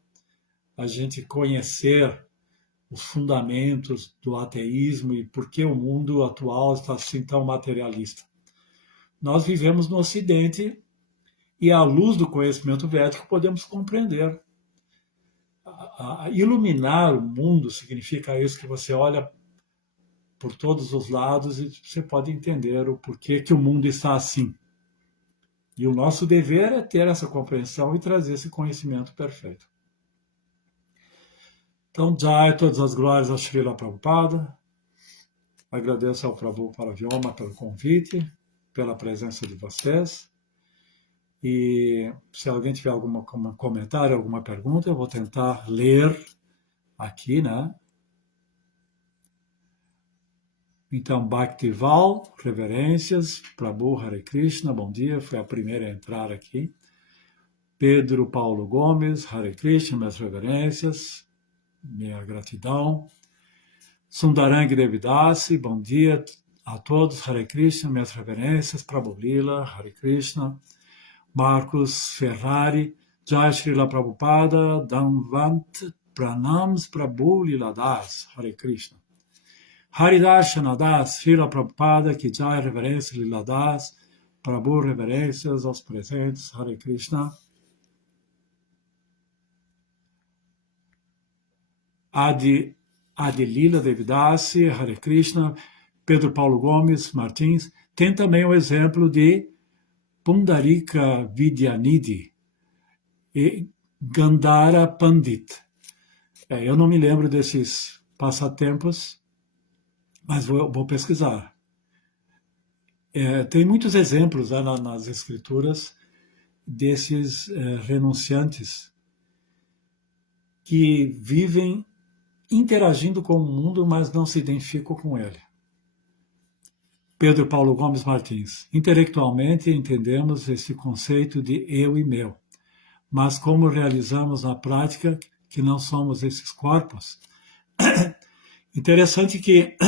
a gente conhecer os fundamentos do ateísmo e por que o mundo atual está assim tão materialista. Nós vivemos no Ocidente e, à luz do conhecimento védico, podemos compreender. Iluminar o mundo significa isso, que você olha por todos os lados e você pode entender o porquê que o mundo está assim. E o nosso dever é ter essa compreensão e trazer esse conhecimento perfeito. Então, Jai, todas as glórias a Srila Prabhupada. Agradeço ao Prabhu Paravyoma pelo convite, pela presença de vocês. E se alguém tiver algum comentário, alguma pergunta, eu vou tentar ler aqui, né? Então, Bhaktival, reverências. Prabhu Hare Krishna, bom dia, foi a primeira a entrar aqui. Pedro Paulo Gomes, Hare Krishna, minhas reverências, minha gratidão. Sundarang Devidasi, bom dia a todos, Hare Krishna, minhas reverências. Prabhu Lila, Hare Krishna. Marcos Ferrari, Jai Srila Prabhupada, Danvant Pranams Prabhu Liladas, Hare Krishna. Haridarshana Das, Srila Prabhupada, que Jai, reverência Liladas, Prabhu, reverências aos presentes, Hare Krishna. Adelila Devidasi, Hare Krishna. Pedro Paulo Gomes Martins. Tem também o exemplo de Pundarika Vidyanidhi e Gandhara Pandit. Eu não me lembro desses passatempos, mas vou pesquisar. Tem muitos exemplos nas escrituras desses renunciantes que vivem interagindo com o mundo, mas não se identificam com ele. Pedro Paulo Gomes Martins. Intelectualmente entendemos esse conceito de eu e meu, mas como realizamos na prática que não somos esses corpos? Interessante que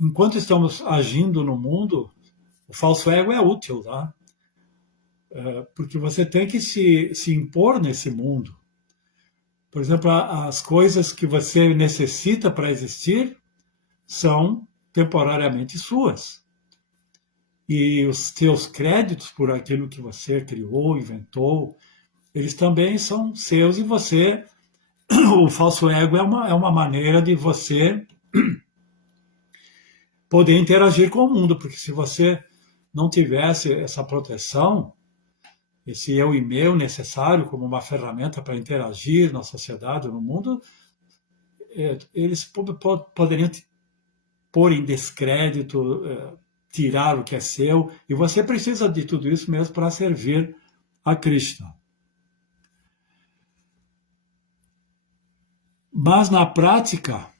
enquanto estamos agindo no mundo, o falso ego é útil, tá? Porque você tem que se impor nesse mundo. Por exemplo, as coisas que você necessita para existir são temporariamente suas. E os seus créditos por aquilo que você criou, inventou, eles também são seus, e você, o falso ego é uma maneira de você poder interagir com o mundo, porque se você não tivesse essa proteção, esse eu e meu necessário como uma ferramenta para interagir na sociedade, no mundo, eles poderiam pôr em descrédito, tirar o que é seu, e você precisa de tudo isso mesmo para servir a Krishna. Mas na prática,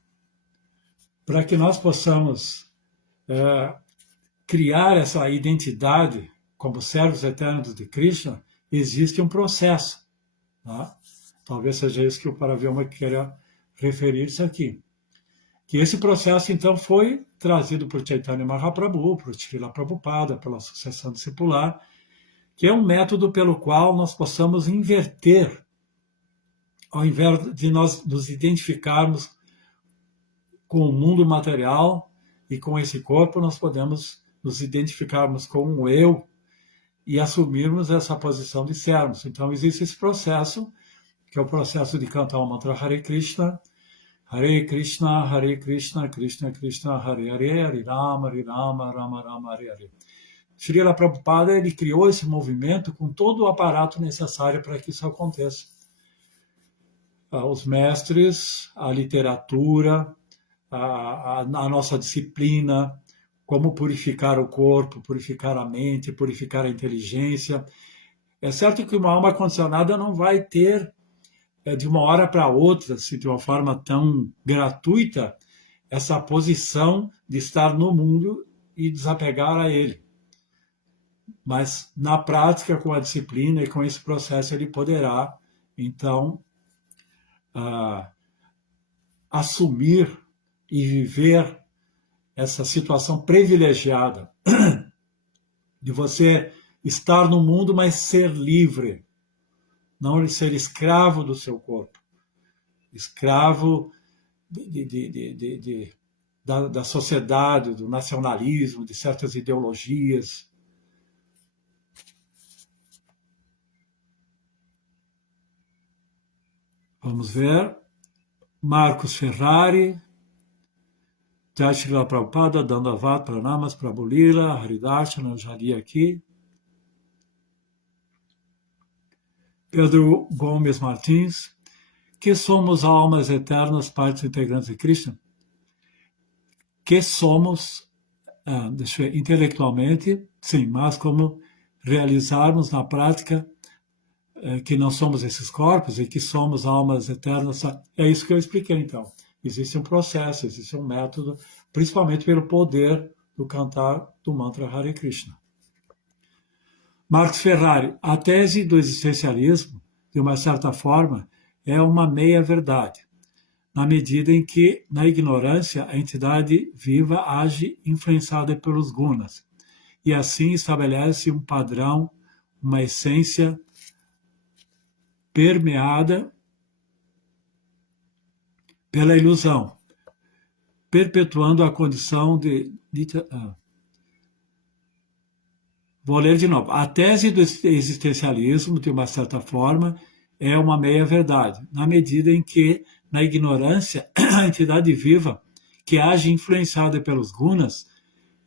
para que nós possamos criar essa identidade como servos eternos de Krishna, existe um processo. Tá? Talvez seja isso que o Paravyoma queira referir-se aqui. Que esse processo, então, foi trazido por Chaitanya Mahaprabhu, por Srila Prabhupada, pela sucessão discipular, que é um método pelo qual nós possamos inverter, ao invés de nós nos identificarmos com o mundo material e com esse corpo nós podemos nos identificarmos com um eu e assumirmos essa posição de sermos. Então existe esse processo, que é o processo de cantar o mantra Hare Krishna, Hare Krishna, Krishna Krishna, Hare Hare, Hare Rama, Rama Rama, Hare Hare. Srila Prabhupada, ele criou esse movimento com todo o aparato necessário para que isso aconteça. Os mestres, a literatura, a nossa disciplina, como purificar o corpo, purificar a mente, purificar a inteligência. É certo que uma alma condicionada não vai ter, de uma hora para outra, assim, de uma forma tão gratuita, essa posição de estar no mundo e desapegar a ele. Mas, na prática, com a disciplina e com esse processo, ele poderá, então, assumir e viver essa situação privilegiada de você estar no mundo, mas ser livre, não ser escravo do seu corpo, escravo da sociedade, do nacionalismo, de certas ideologias. Vamos ver. Marcos Ferrari, Jai Srila Prabhupada, Dandavat, Pranamas, Prabhulila, Haridashana, eu já li aqui. Pedro Gomes Martins, que somos almas eternas, partes integrantes de Krishna. Que somos, intelectualmente, sim, mas como realizarmos na prática que não somos esses corpos e que somos almas eternas. É isso que eu expliquei, então. Existe um processo, existe um método, principalmente pelo poder do cantar do mantra Hare Krishna. Marcos Ferrari, a tese do existencialismo, de uma certa forma, é uma meia-verdade, na medida em que, na ignorância, a entidade viva age influenciada pelos gunas, e assim estabelece um padrão, uma essência permeada pela ilusão, perpetuando a condição de... Vou ler de novo. A tese do existencialismo, de uma certa forma, é uma meia-verdade, na medida em que, na ignorância, a entidade viva, que age influenciada pelos gunas,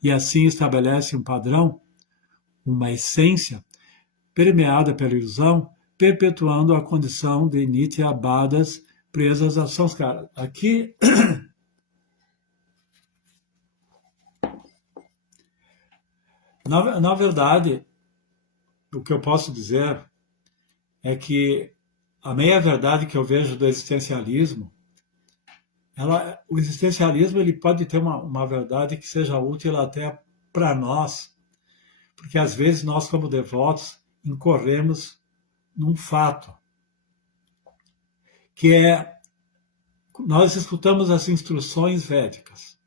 e assim estabelece um padrão, uma essência, permeada pela ilusão, perpetuando a condição de nitya badas presas a samskara. Aqui, na verdade, o que eu posso dizer é que a meia-verdade que eu vejo do existencialismo, o existencialismo ele pode ter uma verdade que seja útil até para nós, porque às vezes nós, como devotos, incorremos num fato, que é, nós escutamos as instruções védicas.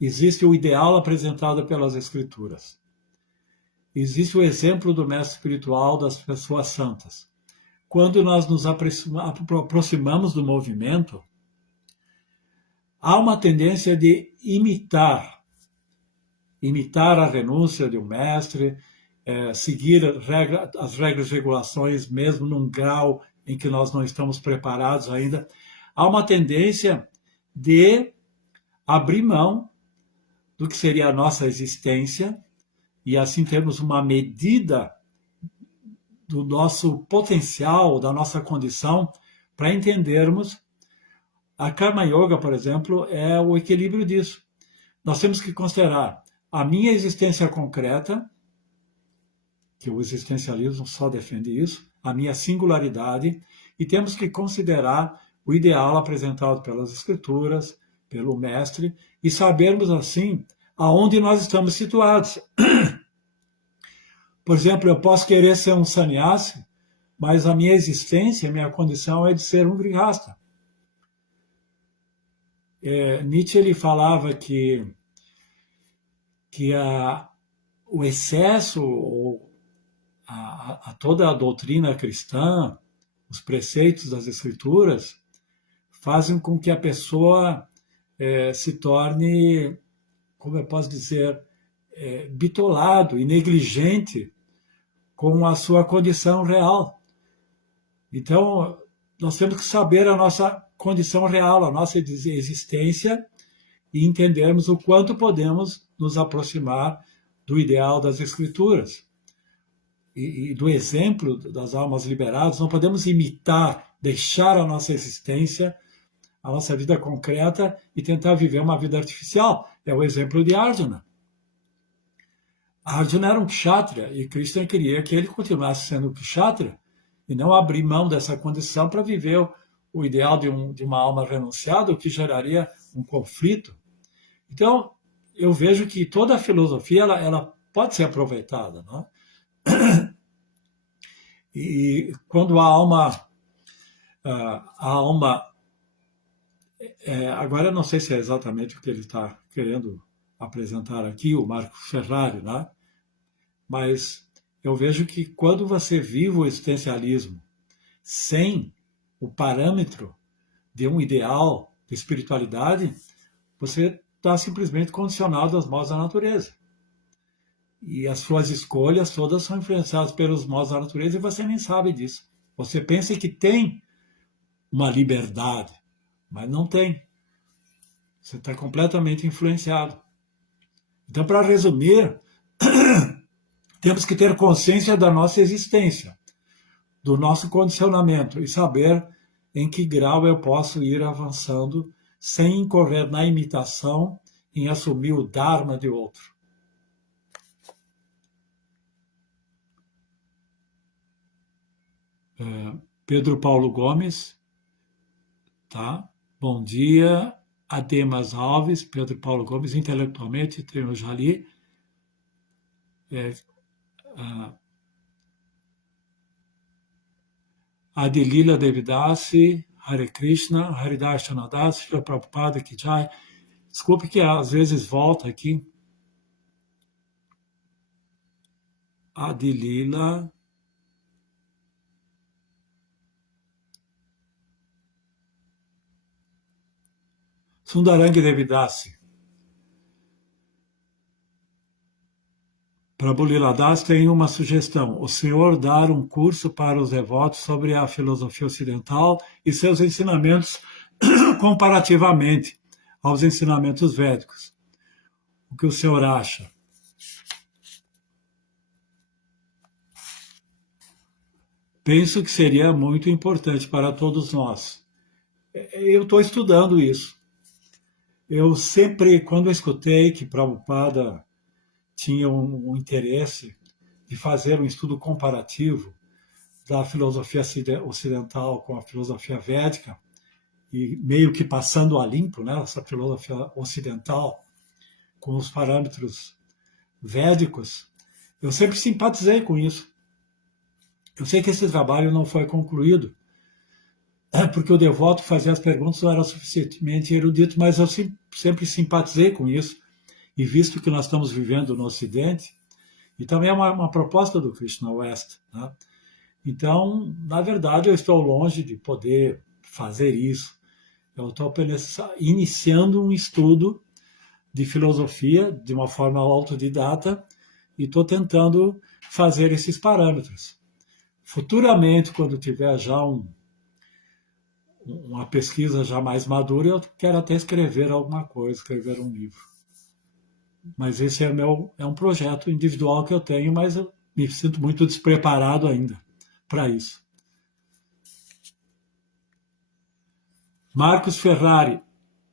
Existe o ideal apresentado pelas escrituras. Existe o exemplo do mestre espiritual das pessoas santas. Quando nós nos aproximamos do movimento, há uma tendência de imitar a renúncia de um mestre, seguir as regras e regulações, mesmo num grau em que nós não estamos preparados ainda. Há uma tendência de abrir mão do que seria a nossa existência e assim termos uma medida do nosso potencial, da nossa condição, para entendermos. A Karma Yoga, por exemplo, é o equilíbrio disso. Nós temos que considerar a minha existência concreta, que o existencialismo só defende isso, a minha singularidade, e temos que considerar o ideal apresentado pelas escrituras, pelo mestre, e sabermos, assim, aonde nós estamos situados. Por exemplo, eu posso querer ser um sannyasi, mas a minha existência, a minha condição é de ser um grihasta. Nietzsche ele falava que o excesso, ou toda a doutrina cristã, os preceitos das escrituras, fazem com que a pessoa se torne como eu posso dizer, bitolado e negligente com a sua condição real. Então, nós temos que saber a nossa condição real, a nossa existência, e entendermos o quanto podemos nos aproximar do ideal das Escrituras e do exemplo das almas liberadas. Não podemos imitar, deixar a nossa existência, a nossa vida concreta e tentar viver uma vida artificial. É o exemplo de Arjuna. Arjuna era um kshatriya e Krishna queria que ele continuasse sendo kshatriya e não abrir mão dessa condição para viver o ideal de uma alma renunciada, o que geraria um conflito. Então, eu vejo que toda a filosofia ela pode ser aproveitada, não é? E quando a alma agora eu não sei se é exatamente o que ele está querendo apresentar aqui, o Marcos Ferrari, né? Mas eu vejo que quando você vive o existencialismo sem o parâmetro de um ideal de espiritualidade, você está simplesmente condicionado às mãos da natureza. E as suas escolhas todas são influenciadas pelos mãos da natureza e você nem sabe disso. Você pensa que tem uma liberdade, mas não tem. Você está completamente influenciado. Então, para resumir, temos que ter consciência da nossa existência, do nosso condicionamento e saber em que grau eu posso ir avançando sem incorrer na imitação, em assumir o dharma de outro. Pedro Paulo Gomes, tá? Bom dia. Ademas Alves, Pedro Paulo Gomes, intelectualmente, eu já li. Adilila Devidasi, Hare Krishna, Haridarshana Das, Shila Prabhupada Ki Jai. Desculpe que às vezes volta aqui. Adilila. Sundarang Devidasi. Prabhu Lila Das tem uma sugestão: o senhor dar um curso para os devotos sobre a filosofia ocidental e seus ensinamentos comparativamente aos ensinamentos védicos. O que o senhor acha? Penso que seria muito importante para todos nós. Eu estou estudando isso. Eu sempre, quando eu escutei que Prabhupada tinha um interesse de fazer um estudo comparativo da filosofia ocidental com a filosofia védica, e meio que passando a limpo, né, essa filosofia ocidental com os parâmetros védicos, eu sempre simpatizei com isso. Eu sei que esse trabalho não foi concluído, porque o devoto fazia as perguntas não era suficientemente erudito, mas eu sempre simpatizei com isso, e visto que nós estamos vivendo no Ocidente, e também é uma proposta do Krishna West, né? Então, na verdade, eu estou longe de poder fazer isso. Eu estou iniciando um estudo de filosofia de uma forma autodidata e estou tentando fazer esses parâmetros. Futuramente, quando tiver já uma pesquisa já mais madura, eu quero até escrever alguma coisa, escrever um livro. Mas esse é um projeto individual que eu tenho, mas eu me sinto muito despreparado ainda para isso. Marcos Ferrari,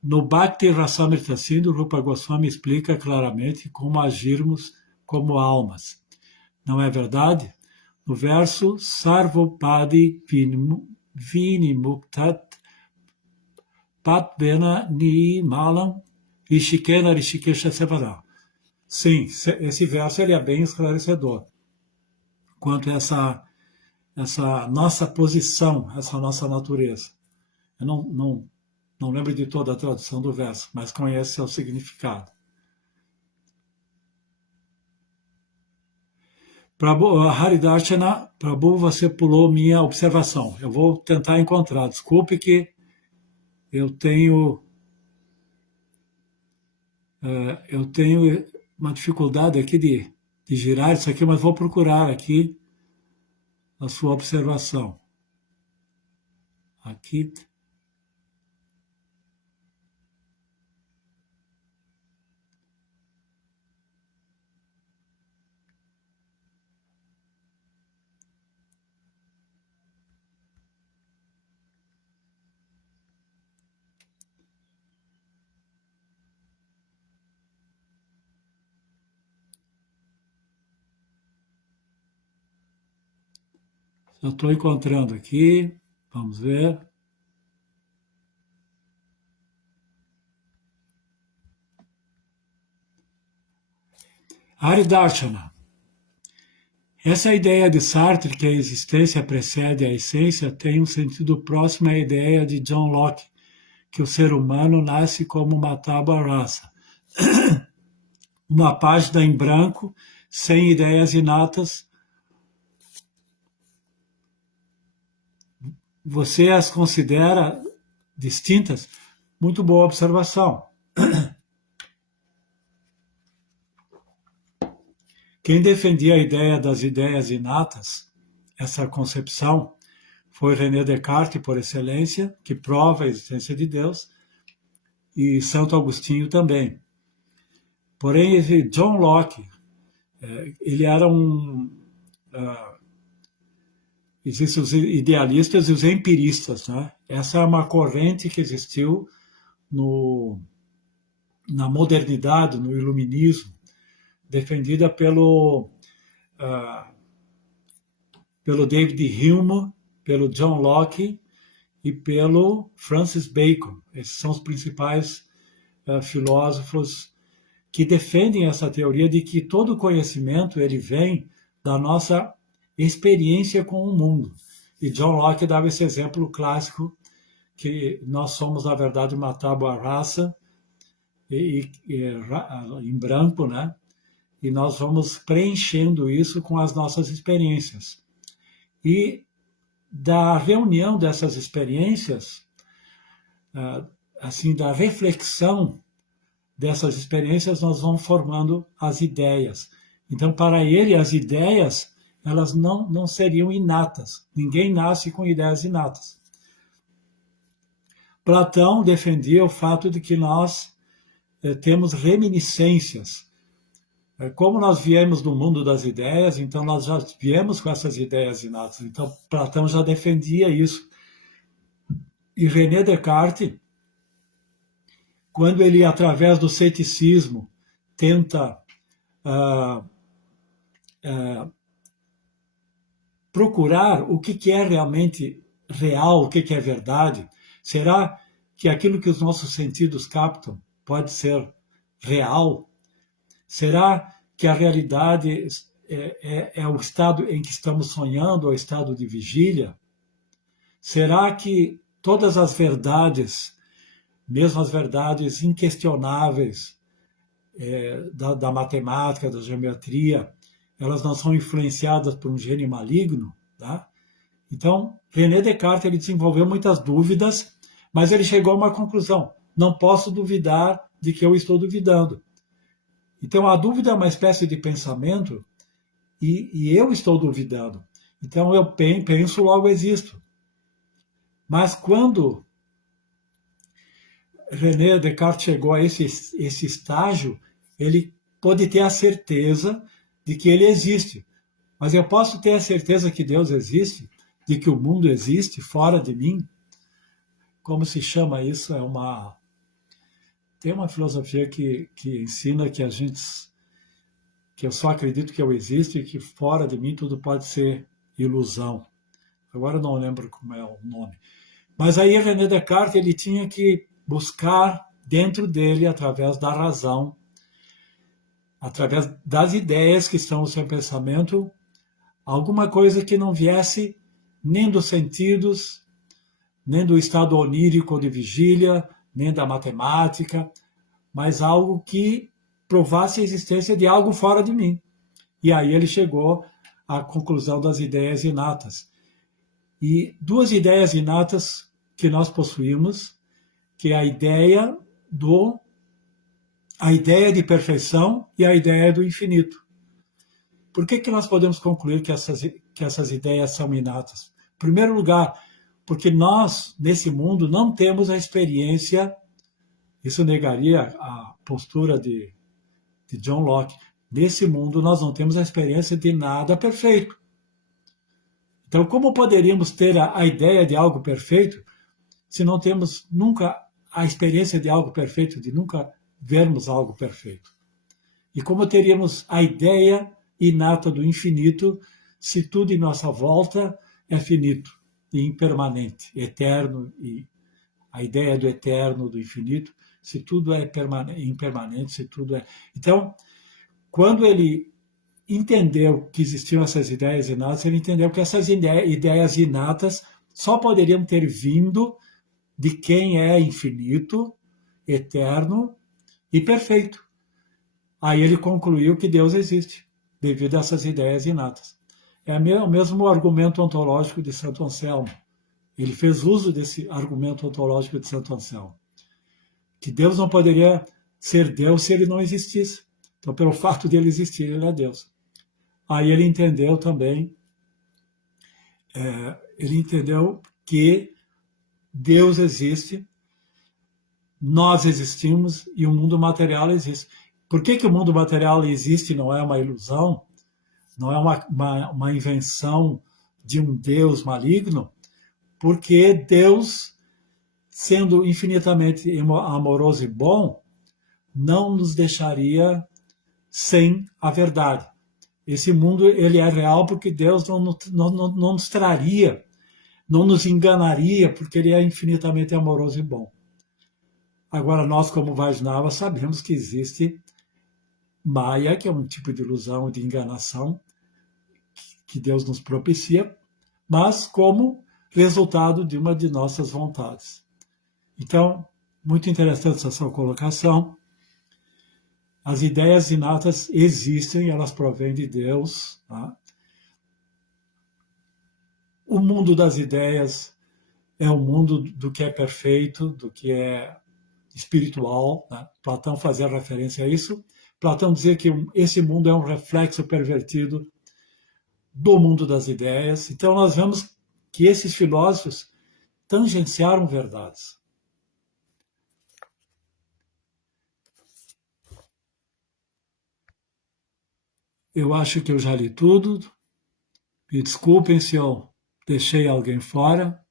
no Bhakti Rasamrita Sindhu, Rupa Goswami explica claramente como agirmos como almas. Não é verdade? No verso Sarvopadi Vinimuktat Patvena Nimalam Rishikena Rishikesha Sevara. Sim, esse verso ele é bem esclarecedor quanto a essa nossa posição, essa nossa natureza. Eu não lembro de toda a tradução do verso, mas conheço seu significado. Prabhu, Haridarshana, Prabhu, você pulou minha observação. Eu vou tentar encontrar. Desculpe que eu tenho Eu tenho uma dificuldade aqui de girar isso aqui, mas vou procurar aqui a sua observação. Aqui. Já estou encontrando aqui. Vamos ver. Haridarshana. Essa ideia de Sartre, que a existência precede a essência, tem um sentido próximo à ideia de John Locke, que o ser humano nasce como uma tábua rasa, uma página em branco, sem ideias inatas. Você as considera distintas? Muito boa observação. Quem defendia a ideia das ideias inatas, essa concepção, foi René Descartes, por excelência, que prova a existência de Deus, e Santo Agostinho também. Porém, esse John Locke, ele era existem os idealistas e os empiristas, né? Essa é uma corrente que existiu na modernidade, no iluminismo, defendida pelo David Hume, pelo John Locke e pelo Francis Bacon. Esses são os principais filósofos que defendem essa teoria de que todo conhecimento ele vem da nossa experiência com o mundo. E John Locke dava esse exemplo clássico que nós somos, na verdade, uma tábua rasa em branco, né? E nós vamos preenchendo isso com as nossas experiências. E da reunião dessas experiências, assim, da reflexão dessas experiências, nós vamos formando as ideias. Então, para ele, as ideias, elas não seriam inatas. Ninguém nasce com ideias inatas. Platão defendia o fato de que nós temos reminiscências. Como nós viemos do mundo das ideias, então nós já viemos com essas ideias inatas. Então, Platão já defendia isso. E René Descartes, quando ele, através do ceticismo, tenta procurar o que é realmente real, o que é verdade, será que aquilo que os nossos sentidos captam pode ser real? Será que a realidade é o estado em que estamos sonhando, ou o estado de vigília? Será que todas as verdades, mesmo as verdades inquestionáveis da matemática, da geometria, elas não são influenciadas por um gênio maligno? Tá? Então, René Descartes ele desenvolveu muitas dúvidas, mas ele chegou a uma conclusão: não posso duvidar de que eu estou duvidando. Então, a dúvida é uma espécie de pensamento e eu estou duvidando. Então, eu penso, logo existo. Mas quando René Descartes chegou a esse estágio, ele pôde ter a certeza de que ele existe. Mas eu posso ter a certeza que Deus existe, de que o mundo existe fora de mim? Como se chama isso? Tem uma filosofia que ensina que que eu só acredito que eu existo e que fora de mim tudo pode ser ilusão. Agora eu não lembro como é o nome. Mas aí René Descartes ele tinha que buscar dentro dele, através da razão, através das ideias que estão no seu pensamento, alguma coisa que não viesse nem dos sentidos, nem do estado onírico de vigília, nem da matemática, mas algo que provasse a existência de algo fora de mim. E aí ele chegou à conclusão das ideias inatas. E duas ideias inatas que nós possuímos, que é a ideia a ideia de perfeição e a ideia do infinito. Por que nós podemos concluir que essas ideias são inatas? Em primeiro lugar, porque nós, nesse mundo, não temos a experiência, isso negaria a postura de John Locke, nesse mundo nós não temos a experiência de nada perfeito. Então, como poderíamos ter a ideia de algo perfeito se não temos nunca a experiência de algo perfeito, de nunca vermos algo perfeito? E como teríamos a ideia inata do infinito se tudo em nossa volta é finito e impermanente, eterno, e a ideia do eterno, do infinito, se tudo é impermanente, se tudo é... Então, quando ele entendeu que existiam essas ideias inatas, ele entendeu que essas ideias inatas só poderiam ter vindo de quem é infinito, eterno e perfeito. Aí ele concluiu que Deus existe, devido a essas ideias inatas. É o mesmo argumento ontológico de Santo Anselmo. Ele fez uso desse argumento ontológico de Santo Anselmo, que Deus não poderia ser Deus se ele não existisse. Então, pelo fato de ele existir, ele é Deus. Aí ele entendeu também, ele entendeu que Deus existe, nós existimos e o mundo material existe. Por que o mundo material existe e não é uma ilusão? Não é uma invenção de um Deus maligno? Porque Deus, sendo infinitamente amoroso e bom, não nos deixaria sem a verdade. Esse mundo ele é real porque Deus não nos traria, não nos enganaria, porque ele é infinitamente amoroso e bom. Agora, nós, como Vaishnavas, sabemos que existe Maya, que é um tipo de ilusão, de enganação, que Deus nos propicia, mas como resultado de uma de nossas vontades. Então, muito interessante essa sua colocação. As ideias inatas existem, elas provêm de Deus. Tá? O mundo das ideias é o mundo do que é perfeito, do que é espiritual. Né? Platão fazia referência a isso. Platão dizia que esse mundo é um reflexo pervertido do mundo das ideias. Então, nós vemos que esses filósofos tangenciaram verdades. Eu acho que eu já li tudo. Me desculpem se eu deixei alguém fora.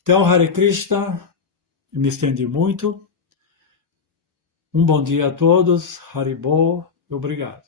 Então, Hare Krishna, me estendi muito. Um bom dia a todos. Haribol, obrigado.